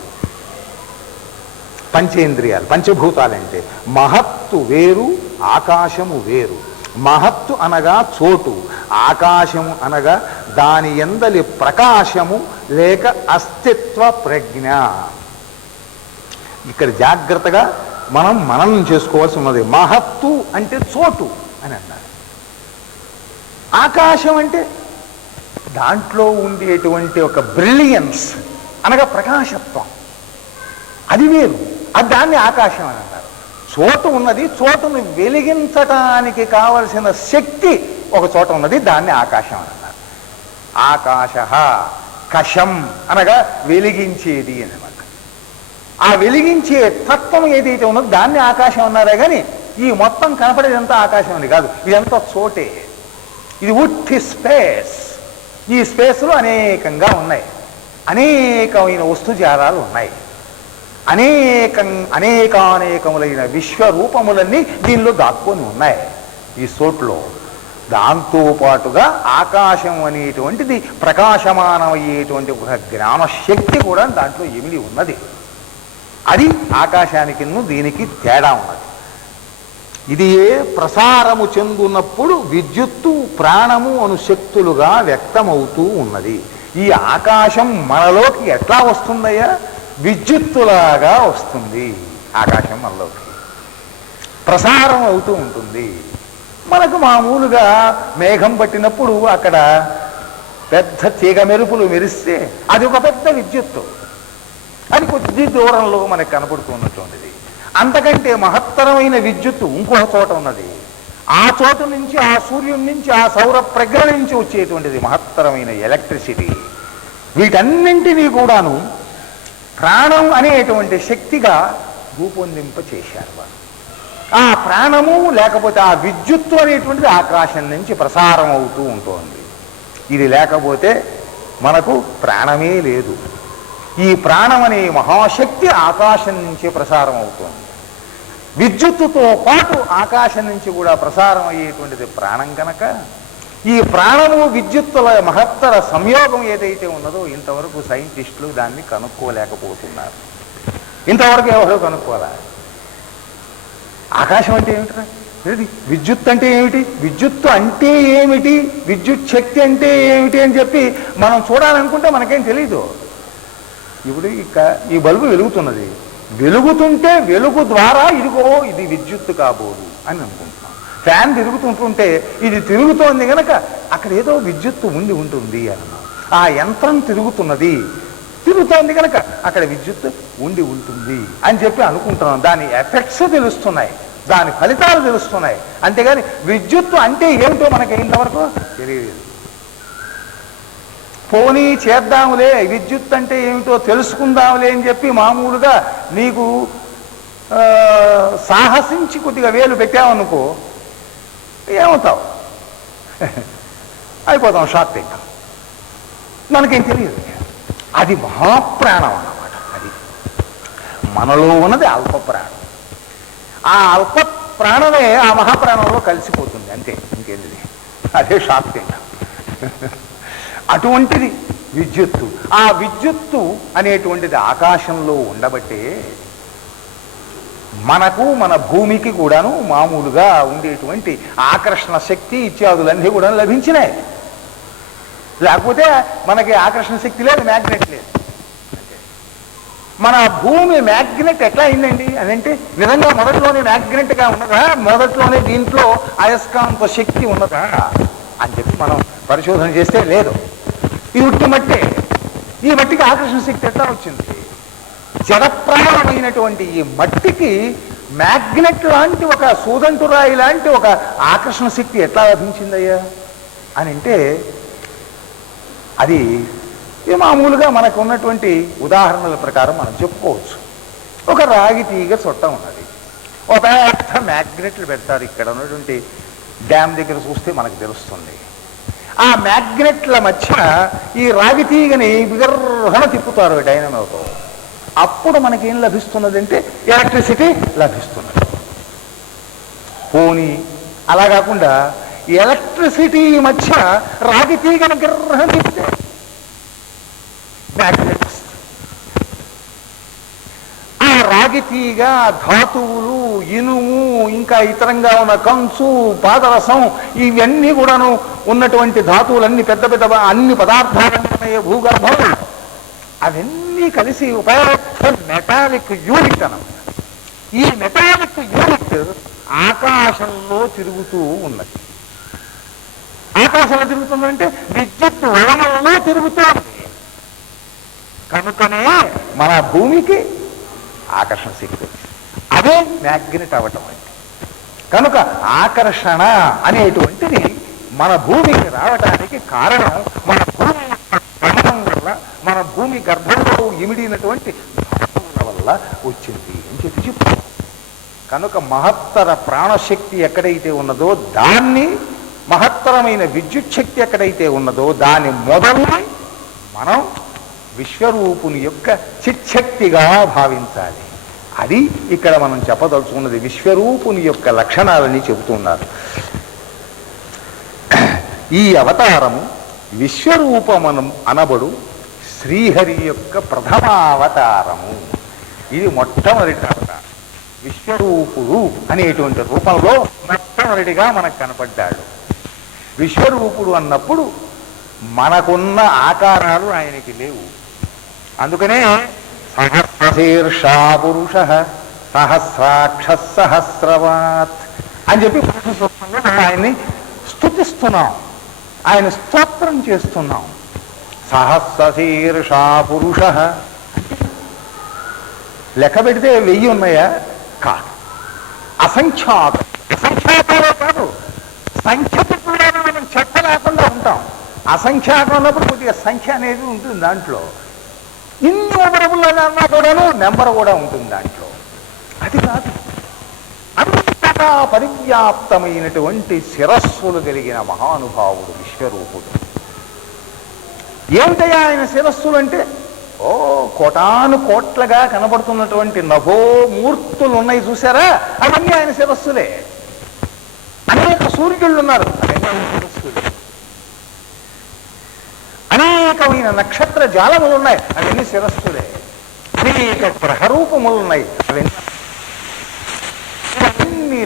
పంచేంద్రియాలు, పంచభూతాలంటే మహత్తు వేరు, ఆకాశము వేరు. మహత్తు అనగా చోటు, ఆకాశము అనగా దాని యందలి ప్రకాశము లేక అస్తిత్వ ప్రజ్ఞ. ఇక్కడ జాగ్రత్తగా మనం మననం చేసుకోవాల్సి ఉన్నది. మహత్తు అంటే చోటు అని అన్నారు. ఆకాశం అంటే దాంట్లో ఉండేటువంటి ఒక బ్రిలియన్స్ అనగా ప్రకాశత్వం, అది వేరు. అది దాన్ని ఆకాశం అని అన్నారు. చోటు ఉన్నది, చోటును వెలిగించటానికి కావలసిన శక్తి ఒక చోట ఉన్నది, దాన్ని ఆకాశం అని అన్నారు. ఆకాశ కషం అనగా వెలిగించేది అనమాట. ఆ వెలిగించే తత్వం ఏదైతే ఉన్నదో దాన్ని ఆకాశం అన్నారే కానీ ఈ మొత్తం కనపడేదంతా ఆకాశం అని కాదు. ఇదంతా చోటే, ఇది ఉట్టి స్పేస్. ఈ స్పేస్లో అనేకంగా ఉన్నాయి, అనేకమైన వస్తుజాలాలు ఉన్నాయి, అనేకానేకములైన విశ్వరూపములన్నీ దీనిలో దాక్కొని ఉన్నాయి ఈ చోట్లో. దాంతోపాటుగా ఆకాశం అనేటువంటిది ప్రకాశమానమయ్యేటువంటి ఒక జ్ఞానశక్తి కూడా దాంట్లో ఇమిడి ఉన్నది. అది ఆకాశానికి దీనికి తేడా ఉన్నది. ఇది ప్రసారము చెందున్నప్పుడు విద్యుత్తు ప్రాణము అను శక్తులుగా వ్యక్తమవుతూ ఉన్నది. ఈ ఆకాశం మనలోకి ఎట్లా వస్తుందయ్యా? విద్యుత్తులాగా వస్తుంది. ఆకాశం మనలోకి ప్రసారం అవుతూ ఉంటుంది. మనకు మామూలుగా మేఘం పట్టినప్పుడు అక్కడ పెద్ద తీగ మెరుపులు మెరిస్తే అది ఒక పెద్ద విద్యుత్తు, అది కొద్ది దూరంలో మనకు కనపడుతున్నటువంటిది. అంతకంటే మహత్తరమైన విద్యుత్తు ఇంకొక చోట ఉన్నది. ఆ చోటు నుంచి, ఆ సూర్యుడి నుంచి, ఆ సౌర ప్రజ్ఞ నుంచి వచ్చేటువంటిది మహత్తరమైన ఎలక్ట్రిసిటీ. వీటన్నింటినీ కూడాను ప్రాణం అనేటువంటి శక్తిగా రూపొందింప చేశారు వారు. ఆ ప్రాణము లేకపోతే ఆ విద్యుత్తు అనేటువంటిది ఆకాశం నుంచి ప్రసారం అవుతూ ఉంటుంది. ఇది లేకపోతే మనకు ప్రాణమే లేదు. ఈ ప్రాణం అనే మహాశక్తి ఆకాశం నుంచే ప్రసారం అవుతుంది. విద్యుత్తుతో పాటు ఆకాశం నుంచి కూడా ప్రసారం అయ్యేటువంటిది ప్రాణం కనుక ఈ ప్రాణము విద్యుత్తుల మహత్తర సంయోగం ఏదైతే ఉన్నదో ఇంతవరకు సైంటిస్టులు దాన్ని కనుక్కోలేకపోతున్నారు. ఇంతవరకు ఎవరు కనుక్కోలే. ఆకాశం అంటే ఏమిటరా? విద్యుత్ అంటే ఏమిటి, విద్యుత్తు అంటే ఏమిటి, విద్యుత్ శక్తి అంటే ఏమిటి అని చెప్పి మనం చూడాలనుకుంటే మనకేం తెలీదు. ఇప్పుడు ఈ బల్బు వెలుగుతున్నది, వెలుగుతుంటే వెలుగు ద్వారా ఇదిగో ఇది విద్యుత్తు కాబోదు అని అనుకుంటున్నాం. ఫ్యాన్ తిరుగుతుంటుంటే ఇది తిరుగుతోంది కనుక అక్కడ ఏదో విద్యుత్తు ఉండి ఉంటుంది అన్నాం. ఆ యంత్రం తిరుగుతోంది కనుక అక్కడ విద్యుత్తు ఉండి ఉంటుంది అని చెప్పి అనుకుంటున్నాం. దాని ఎఫెక్ట్స్ తెలుస్తున్నాయి, దాని ఫలితాలు తెలుస్తున్నాయి. అంతేగాని విద్యుత్తు అంటే ఏమిటో మనకి ఇంతవరకు తెలియదు. పోనీ చేద్దాములే, విద్యుత్ అంటే ఏమిటో తెలుసుకుందాములే అని చెప్పి మామూలుగా నీకు సాహసించి కొద్దిగా వేలు పెట్టావనుకో ఏమవుతావు? అయిపోతాం, షాక్ తింటాం. మనకేం తెలియదు. అది మహాప్రాణం అన్నమాట. అది మనలో ఉన్నది అల్ప ప్రాణం. ఆ అల్ప ప్రాణమే ఆ మహాప్రాణంలో కలిసిపోతుంది, అంతే, ఇంకేంది. అదే షాక్ తింటాం. అటువంటిది విద్యుత్తు. ఆ విద్యుత్తు అనేటువంటిది ఆకాశంలో ఉండబట్టే మనకు మన భూమికి కూడాను మామూలుగా ఉండేటువంటి ఆకర్షణ శక్తి ఇత్యాదులన్నీ కూడా లభించినాయి. లేకపోతే మనకి ఆకర్షణ శక్తి లేదు, మ్యాగ్నెట్ లేదు. మన భూమి మ్యాగ్నెట్ ఎట్లా అయిందండి అని అంటే నిజంగా మొదట్లోనే మ్యాగ్నెట్గా ఉన్నదా, మొదట్లోనే దీంట్లో అయస్కాంత శక్తి ఉన్నదా అని చెప్పి మనం పరిశోధన చేస్తే లేదు. ఇది ఉట్టి మట్టే. ఈ మట్టికి ఆకర్షణ శక్తి ఎట్లా వచ్చింది? జడప్రాయమైనటువంటి ఈ మట్టికి మ్యాగ్నెట్ లాంటి ఒక సూదంటురాయి లాంటి ఒక ఆకర్షణ శక్తి ఎట్లా లభించిందయ్యా అని అంటే అది మామూలుగా మనకు ఉన్నటువంటి ఉదాహరణల ప్రకారం మనం చెప్పుకోవచ్చు. ఒక రాగి తీగ చుట్ట ఉన్నది, ఒక పెద్ద మ్యాగ్నెట్లు పెడతారు. ఇక్కడ ఉన్నటువంటి డ్యామ్ దగ్గర చూస్తే మనకు తెలుస్తుంది. ఆ మ్యాగ్నెట్ల మధ్య ఈ రాగి తీగని విగర్హణ తిప్పుతారు డైనమోతో. అప్పుడు మనకేం లభిస్తున్నది అంటే ఎలక్ట్రిసిటీ లభిస్తున్నది. పోనీ అలా కాకుండా ఎలక్ట్రిసిటీ మధ్య రాగి తీగను గ్రహం తిప్పితే మ్యాగ్నెటిక్స్. ఆ రాగి తీగ, ధాతువులు, ఇనుము, ఇంకా ఇతరంగా ఉన్న కంచు, పాదరసం, ఇవన్నీ కూడాను ఉన్నటువంటి ధాతువులన్నీ పెద్ద పెద్ద అన్ని పదార్థాలు ఉన్నాయి భూగర్భంలో. అవన్నీ కలిసి ఉపయోగ మెటాలిక్ యూనిట్ అన్నమాట. ఈ మెటాలిక్ యూనిట్ ఆకాశంలో తిరుగుతూ ఉన్నది. ఆకాశంలో తిరుగుతుందంటే విద్యుత్ వలనంలో తిరుగుతుంది. కనుకనే మన భూమికి ఆకర్షణ శక్తి వచ్చింది. అదే మ్యాగ్నెట్ అవ్వటం అంటే. కనుక ఆకర్షణ అనేటువంటిది మన భూమికి రావడానికి కారణం మన భూమి గమనం వల్ల, మన భూమి గర్భంలో ఇమిడినటువంటి ధాతువుల వల్ల వచ్చింది అని చెప్పు. కనుక మహత్తర ప్రాణశక్తి ఎక్కడైతే ఉన్నదో దాన్ని, మహత్తరమైన విద్యుత్ శక్తి ఎక్కడైతే ఉన్నదో దాని మొదలుని మనం విశ్వరూపుని యొక్క చిచ్చక్తిగా భావించాలి. అది ఇక్కడ మనం చెప్పదలుచుకున్నది. విశ్వరూపుని యొక్క లక్షణాలని చెబుతున్నారు. ఈ అవతారము విశ్వరూపమనం అనబడు శ్రీహరి యొక్క ప్రథమావతారము. ఇది మొట్టమొదటి అవతారం. విశ్వరూపుడు అనేటువంటి రూపంలో మొట్టమొదటిగా మనకు కనపడ్డాడు. విశ్వరూపుడు అన్నప్పుడు మనకున్న ఆకారాలు ఆయనకి లేవు. అందుకనే సహస్రశీర్షా పురుష సహస్రాక్ష సహస్రవాత్ అని చెప్పి పురుష సూత్రంలో ఆయన్ని స్తుతిస్తున్నాం, ఆయన స్తోత్రం చేస్తున్నాం. సహస్రశీర్షా పురుష లెక్క పెడితే 1000 ఉన్నాయా? కాదు. అసంఖ్యాతం. అసంఖ్యాకాలే కాదు, సంఖ్యకు కూడా మనం చెత్త లేకుండా ఉంటాం. అసంఖ్యాకం ఉన్నప్పుడు కొద్దిగా సంఖ్య అనేది ఉంటుంది దాంట్లో. ఇన్యూమరబుల్ అన్నా కూడాను నెంబర్ కూడా ఉంటుంది దాంట్లో. అది కాదు, అంతటా పరివ్యాప్తమైనటువంటి శిరస్సులు కలిగిన మహానుభావుడు విశ్వరూపుడు. ఏమిటయ్యా ఆయన శిరస్సులు అంటే? కోటాను కోట్లుగా కనబడుతున్నటువంటి నభోమూర్తులు ఉన్నాయి చూసారా, అవన్నీ ఆయన శిరస్సులే. అనేక సూర్యుళ్ళు ఉన్నారు, అవన్నీ శిరస్సులే. అనేకమైన నక్షత్ర జాలములు ఉన్నాయి, అవన్నీ శిరస్సులే. అనేక గ్రహరూపములు ఉన్నాయి, అవన్నీ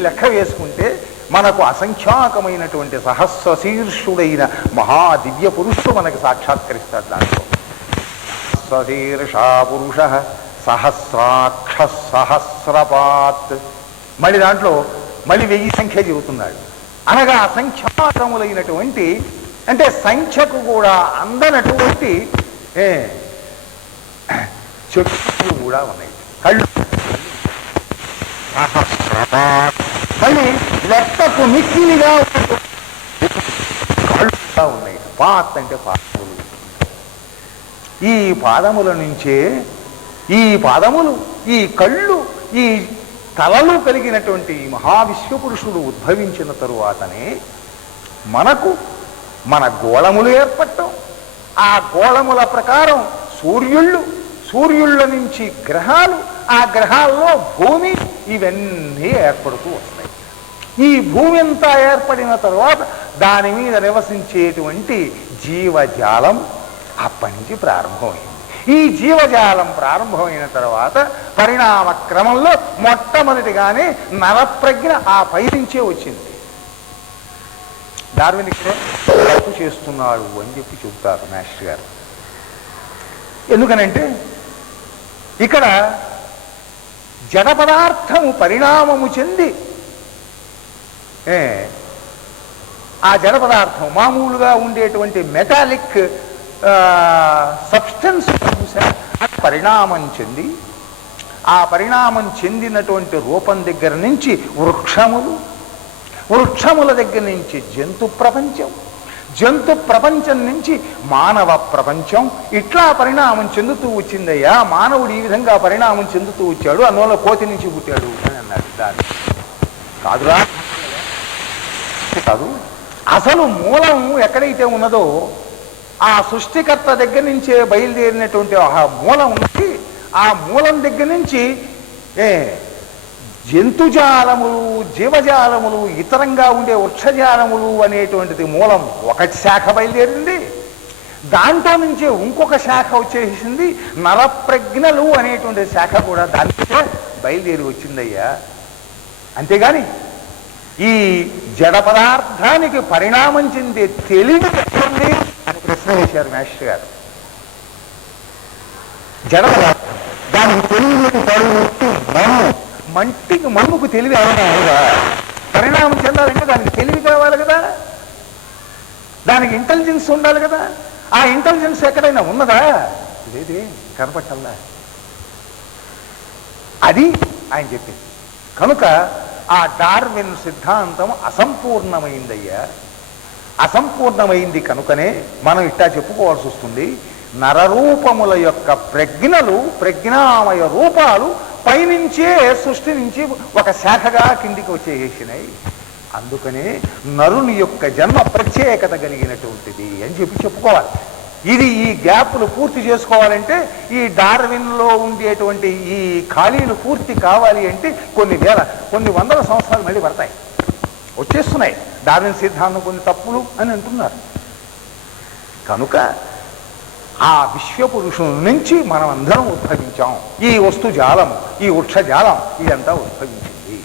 లెక్క వేసుకుంటే మనకు అసంఖ్యాకమైనటువంటి సహస్ర శీర్షుడైన మహాదివ్య పురుషుడు మనకి సాక్షాత్కరిస్తాడు. దాంట్లో సహస్రశీర్షా పురుష సహస్రాక్ష సహస్రపాత్, మళ్ళీ దాంట్లో మళ్ళీ 1000 సంఖ్య చెబుతున్నాడు. అనగా అసంఖ్యాకములైనటువంటి, అంటే సంఖ్యకు కూడా అందనటువంటి చెట్లు కూడా ఉన్నాయి. కళ్ళు మళ్ళీ లెక్కకు మిక్కిలిగా కళ్ళు కూడా ఉన్నాయి. పాత్ అంటే పాదములు. ఈ పాదముల నుంచే, ఈ పాదములు, ఈ కళ్ళు, ఈ తలలు కలిగినటువంటి మహావిశ్వపురుషుడు ఉద్భవించిన తరువాతనే మనకు మన గోళములు ఏర్పడటం, ఆ గోళముల ప్రకారం సూర్యుళ్ళు, సూర్యుళ్ళ నుంచి గ్రహాలు, ఆ గ్రహాల్లో భూమి, ఇవన్నీ ఏర్పడుతూ వస్తాయి. ఈ భూమి అంతా ఏర్పడిన తర్వాత దాని మీద నివసించేటువంటి జీవజాలం అప్పటి నుంచి ప్రారంభమైంది. ఈ జీవజాలం ప్రారంభమైన తర్వాత పరిణామ క్రమంలో మొట్టమొదటిగానే నరప్రజ్ఞ ఆ పై నుంచే వచ్చింది. డార్విన్ ఇక్కడే తప్పు చేస్తున్నాడు అని చెప్పి చెబుతారు మాస్టర్ గారు. ఎందుకనంటే ఇక్కడ జడ పదార్థము పరిణామము చెంది, ఆ జడ పదార్థం మామూలుగా ఉండేటువంటి మెటాలిక్ సబ్స్టెన్స్ పరిణామం చెంది, ఆ పరిణామం చెందినటువంటి రూపం దగ్గర నుంచి వృక్షములు, వృక్షముల దగ్గర నుంచి జంతు ప్రపంచం, జంతు ప్రపంచం నుంచి మానవ ప్రపంచం, ఇట్లా పరిణామం చెందుతూ వచ్చిందయ్యా. మానవుడు ఈ విధంగా పరిణామం చెందుతూ వచ్చాడు, అందువల్ల కోతి నుంచి పుట్టాడు అని అన్నాడు. దాన్ని కాదురా, కాదు. అసలు మూలం ఎక్కడైతే ఉన్నదో ఆ సృష్టికర్త దగ్గర నుంచే బయలుదేరినటువంటి ఆ మూలం ఉన్నది. ఆ మూలం దగ్గర నుంచి జంతుజాలములు, జీవజాలములు, ఇతరంగా ఉండే వృక్షజాలములు అనేటువంటిది మూలం ఒకటి శాఖ బయలుదేరింది. దాంట్లో నుంచే ఇంకొక శాఖ వచ్చేసింది. నరప్రజ్ఞలు అనేటువంటి శాఖ కూడా దానికే బయలుదేరి వచ్చిందయ్యా. అంతేగాని ఈ జడ పదార్థానికి పరిణామం చెందే తెలివి ఎక్కడుంది అని ప్రశ్న వేశారు మాస్టర్ గారు. జడ పదార్థం దానికి తెలివికి మంటికి మన్నుకు తెలివి అవగా పరిణామం చెందాలంటే దానికి తెలివి కావాలి కదా, దానికి ఇంటెలిజెన్స్ ఉండాలి కదా. ఆ ఇంటెలిజెన్స్ ఎక్కడైనా ఉన్నదా? లేదే, కనపట్టల్లా. అది ఆయన చెప్పింది. కనుక ఆ డార్విన్ సిద్ధాంతం అసంపూర్ణమైందయ్యా. అసంపూర్ణమైంది కనుకనే మనం ఇట్టా చెప్పుకోవాల్సి వస్తుంది. నరరూపముల యొక్క ప్రజ్ఞలు, ప్రజ్ఞామయ రూపాలు పైనుంచే సృష్టి నుంచి ఒక శాఖగా కిందికి వచ్చేసినాయి. అందుకనే నరుని యొక్క జన్మ ప్రత్యేకత కలిగినటువంటిది అని చెప్పుకోవాలి. ఇది ఈ గ్యాప్లు పూర్తి చేసుకోవాలంటే, ఈ డార్విన్లో ఉండేటువంటి ఈ ఖాళీలు పూర్తి కావాలి అంటే కొన్ని వందల సంవత్సరాలు మళ్ళీ పడతాయి, వచ్చేస్తున్నాయి. డార్విన్ సిద్ధాంతం కొన్ని తప్పులు అని అంటున్నారు. కనుక ఆ విశ్వపురుషుల నుంచి మనం అందరం ఉద్భవించాం. ఈ వస్తుజాలం, ఈ వృక్షజాలం ఇదంతా ఉద్భవించింది.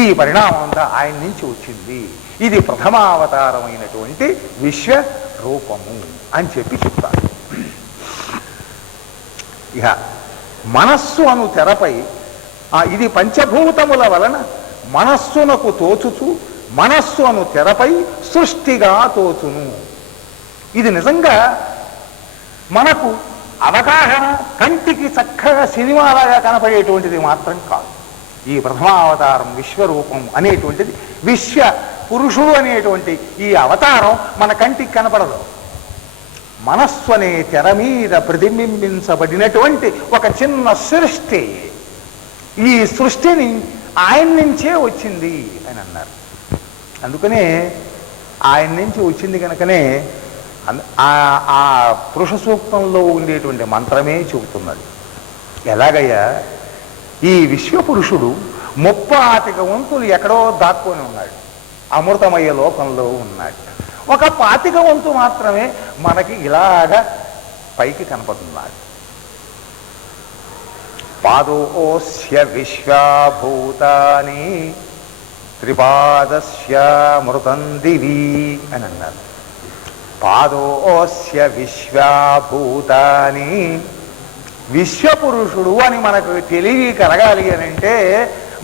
ఈ పరిణామం అంతా ఆయన నుంచి వచ్చింది. ఇది ప్రథమావతారమైనటువంటి విశ్వరూపము అని చెప్తారు. ఇక మనస్సు అను తెరపై ఇది పంచభూతముల వలన మనస్సునకు తోచుచు మనస్సు అను తెరపై సృష్టిగా తోచును. ఇది నిజంగా మనకు అవగాహన కంటికి చక్కగా సినిమాలాగా కనపడేటువంటిది మాత్రం కాదు. ఈ ప్రథమావతారం విశ్వరూపం అనేటువంటిది, విశ్వ పురుషుడు అనేటువంటి ఈ అవతారం మన కంటికి కనపడదు. మనస్సు అనే తెర మీద ప్రతిబింబించబడినటువంటి ఒక చిన్న సృష్టి. ఈ సృష్టిని ఆయన నుంచే వచ్చింది అని అన్నారు. అందుకనే ఆయన నుంచి వచ్చింది కనుకనే ఆ పురుష సూక్తంలో ఉండేటువంటి మంత్రమే చెబుతున్నది. ఎలాగయ్యా? ఈ విశ్వపురుషుడు 35 వంతులు ఎక్కడో దాక్కొని ఉన్నాడు, అమృతమయ్య లోకంలో ఉన్నాడు. ఒక 25 వంతు మాత్రమే మనకి ఇలాగా పైకి కనపడుతున్నాడు. పాదోస్య విశ్వభూతాని త్రిపాదస్య మృతం దివి అని అన్నారు. పాదోస్య విశ్వభూతాని, విశ్వపురుషుడు అని మనకు తెలివి కలగాలి అని అంటే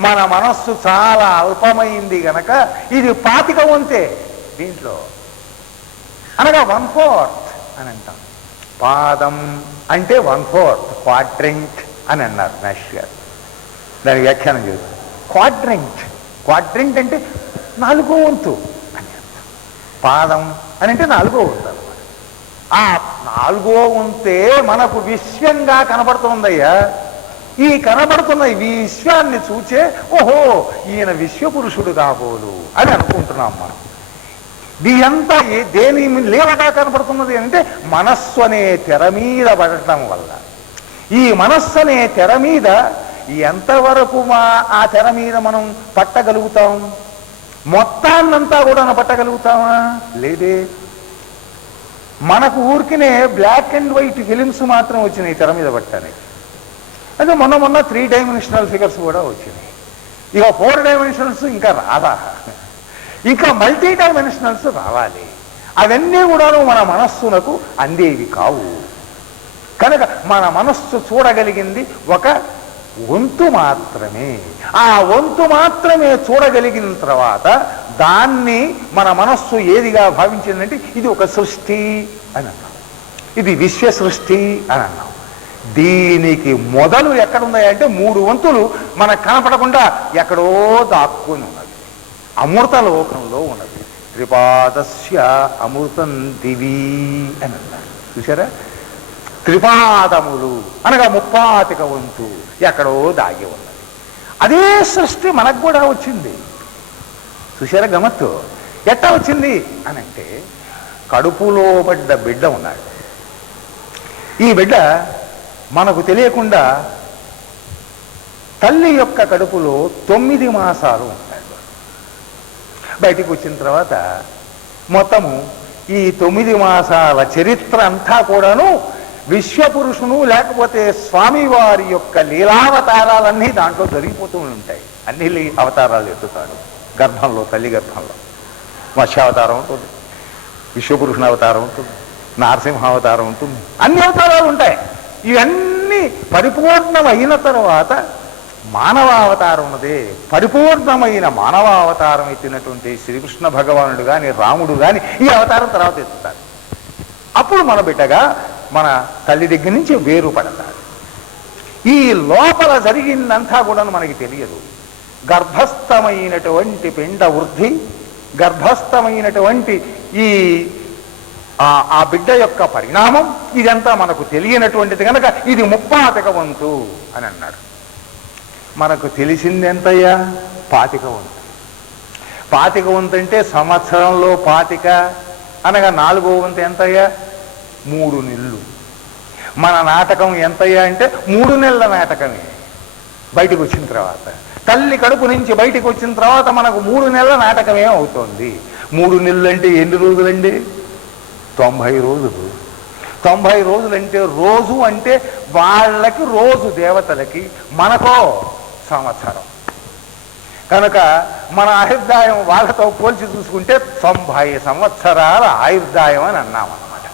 మన మనస్సు చాలా అల్పమైంది గనక ఇది 25 వంతే. దీంట్లో అనగా 1/4 అని అంటాం. పాదం అంటే 1/4, క్వాడ్రంట్ అని అన్నారు మాస్టర్ గారు. దానికి వ్యాఖ్యానం చేస్తారు. క్వాడ్రంట్ అంటే 4వ వంతు అని అర్థం. పాదం అని అంటే 4వ వంతు అన్నమాట. ఆ 4వ వంతే మనకు విశ్వంగా కనబడుతుందయ్యా. ఈ కనబడుతున్న ఈ విశ్వాన్ని చూచే ఓహో ఈయన విశ్వపురుషుడు కాబోలు అని అనుకుంటున్నాం మనం. ఇదంతా దేని లేవగా కనపడుతున్నది అంటే మనస్సు అనే తెర మీద పడటం వల్ల. ఈ మనస్సు అనే తెర మీద ఎంతవరకు ఆ తెర మీద మనం పట్టగలుగుతాం? మొత్తాన్నంతా కూడా పట్టగలుగుతామా? లేదే. మనకు ఊరికినే బ్లాక్ అండ్ వైట్ ఫిలిమ్స్ మాత్రం వచ్చినాయి తెర మీద పట్టాలి. అదే మొన్న 3 డైమెన్షనల్ ఫిగర్స్ కూడా వచ్చినాయి. ఇక 4 డైమెన్షనల్స్ ఇంకా రాదా, ఇంకా మల్టీ డైమెన్షనల్స్ రావాలి. అవన్నీ కూడా మన మనస్సునకు అందేవి కావు. కనుక మన మనస్సు చూడగలిగింది ఒక వంతు మాత్రమే. ఆ వంతు మాత్రమే చూడగలిగిన తర్వాత దాన్ని మన మనస్సు ఏదిగా భావించిందంటే ఇది ఒక సృష్టి అని అన్నాం, ఇది విశ్వ సృష్టి అని అన్నాం. దీనికి మొదలు ఎక్కడున్నాయంటే 3 వంతులు మనకు కనపడకుండా ఎక్కడో దాక్కుని ఉన్నది, అమృతలోకంలో ఉన్నది. త్రిపాదస్య అమృతం దివి అని అన్నారు. చూసారా? త్రిపాదములు అనగా 35 వంతు ఎక్కడో దాగి ఉన్నది. అదే సృష్టి మనకు కూడా వచ్చింది. చూసారా గమత్తు? ఎట్టా వచ్చింది అనంటే కడుపులో పడ్డ బిడ్డ ఉన్నాడు. ఈ బిడ్డ మనకు తెలియకుండా తల్లి యొక్క కడుపులో 9 మాసాలు ఉంటాయి. బయటికి వచ్చిన తర్వాత మొత్తము ఈ 9 మాసాల చరిత్ర అంతా కూడాను విశ్వపురుషును లేకపోతే స్వామివారి యొక్క లీలావతారాలన్నీ దాంట్లో జరిగిపోతూ ఉంటాయి. అన్ని అవతారాలు ఎత్తుతాడు గర్భంలో, తల్లి గర్భంలో. మత్స్యావతారం ఉంటుంది, విశ్వపురుషుని అవతారం ఉంటుంది, నారసింహావతారం ఉంటుంది, అన్ని అవతారాలు ఉంటాయి. ఇవన్నీ పరిపూర్ణమైన తర్వాత మానవావతారం ఉన్నదే. పరిపూర్ణమైన మానవావతారం ఎత్తినటువంటి శ్రీకృష్ణ భగవానుడు కానీ రాముడు కానీ ఈ అవతారం తర్వాత ఎత్తుతాడు. అప్పుడు మన బిడ్డగా మన తల్లి దగ్గర నుంచి వేరుపడతాడు. ఈ లోపల జరిగిందంతా కూడా మనకి తెలియదు. గర్భస్థమైనటువంటి పిండ వృద్ధి, గర్భస్థమైనటువంటి ఈ ఆ బిడ్డ యొక్క పరిణామం ఇదంతా మనకు తెలియనటువంటిది కనుక ఇది ముప్పాతిక వంతు అని అన్నాడు. మనకు తెలిసింది ఎంతయ్యా? 25 వంతు. 25 వంతు అంటే సంవత్సరంలో 25 అనగా 4వ వంతు ఎంతయ్యా? 3 నెలలు. మన నాటకం ఎంతయ్యా అంటే 3 నెలల నాటకమే. బయటకు వచ్చిన తర్వాత తల్లి కడుపు నుంచి బయటకు వచ్చిన తర్వాత మనకు 3 నెలల నాటకమే అవుతుంది. 3 నెలలు అంటే ఎన్ని రోజులండి? 90 రోజులు. 90 రోజులంటే రోజు అంటే వాళ్ళకి రోజు, దేవతలకి, మనకో సంవత్సరం. కనుక మన ఆయుర్దాయం వాళ్ళతో పోల్చి చూసుకుంటే 90 సంవత్సరాల ఆయుర్దాయం అని అన్నామన్నమాట.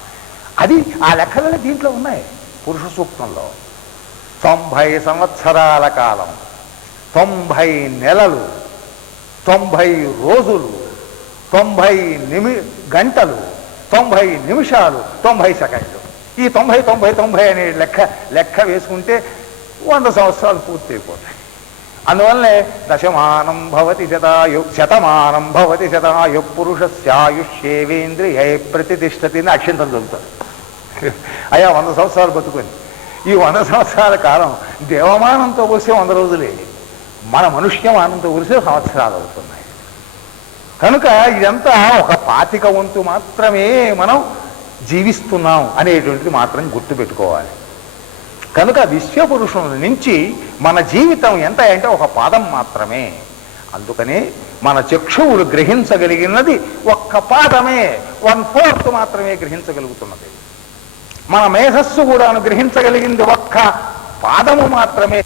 అది ఆ లెక్కలనే దీంట్లో ఉన్నాయి పురుష సూక్తంలో. 90 సంవత్సరాల కాలం, 90 నెలలు, 90 రోజులు, 90 గంటలు, 90 నిమిషాలు, 90 సెకండ్లు. ఈ 90 90 90 అనే లెక్క వేసుకుంటే 100 సంవత్సరాలు పూర్తి అయిపోతాయి. అందువల్లనే దశమానం భవతి శతమానం భవతి శతాయు పురుషస్యాయుష్యేవేంద్రియ ప్రతిష్టతి అని అక్షంతం చదువుతారు. అయ్యా 100 సంవత్సరాలు బతుకొని ఈ 100 సంవత్సరాల కాలం దేవమానంతో పోస్తే 100 రోజులే, మన మనుష్యమానంతో పోస్తే సంవత్సరాలు అవుతున్నాయి. కనుక ఇదంతా ఒక 25 వంతు మాత్రమే మనం జీవిస్తున్నాం అనేటువంటిది మాత్రం గుర్తుపెట్టుకోవాలి. కనుక విశ్వపురుషుల నుంచి మన జీవితం ఎంత అంటే ఒక పాదం మాత్రమే. అందుకనే మన చక్షువులు గ్రహించగలిగినది ఒక్క పాదమే, 1/4 మాత్రమే గ్రహించగలుగుతున్నది. మన మేధస్సు కూడా గ్రహించగలిగింది ఒక్క పాదము మాత్రమే.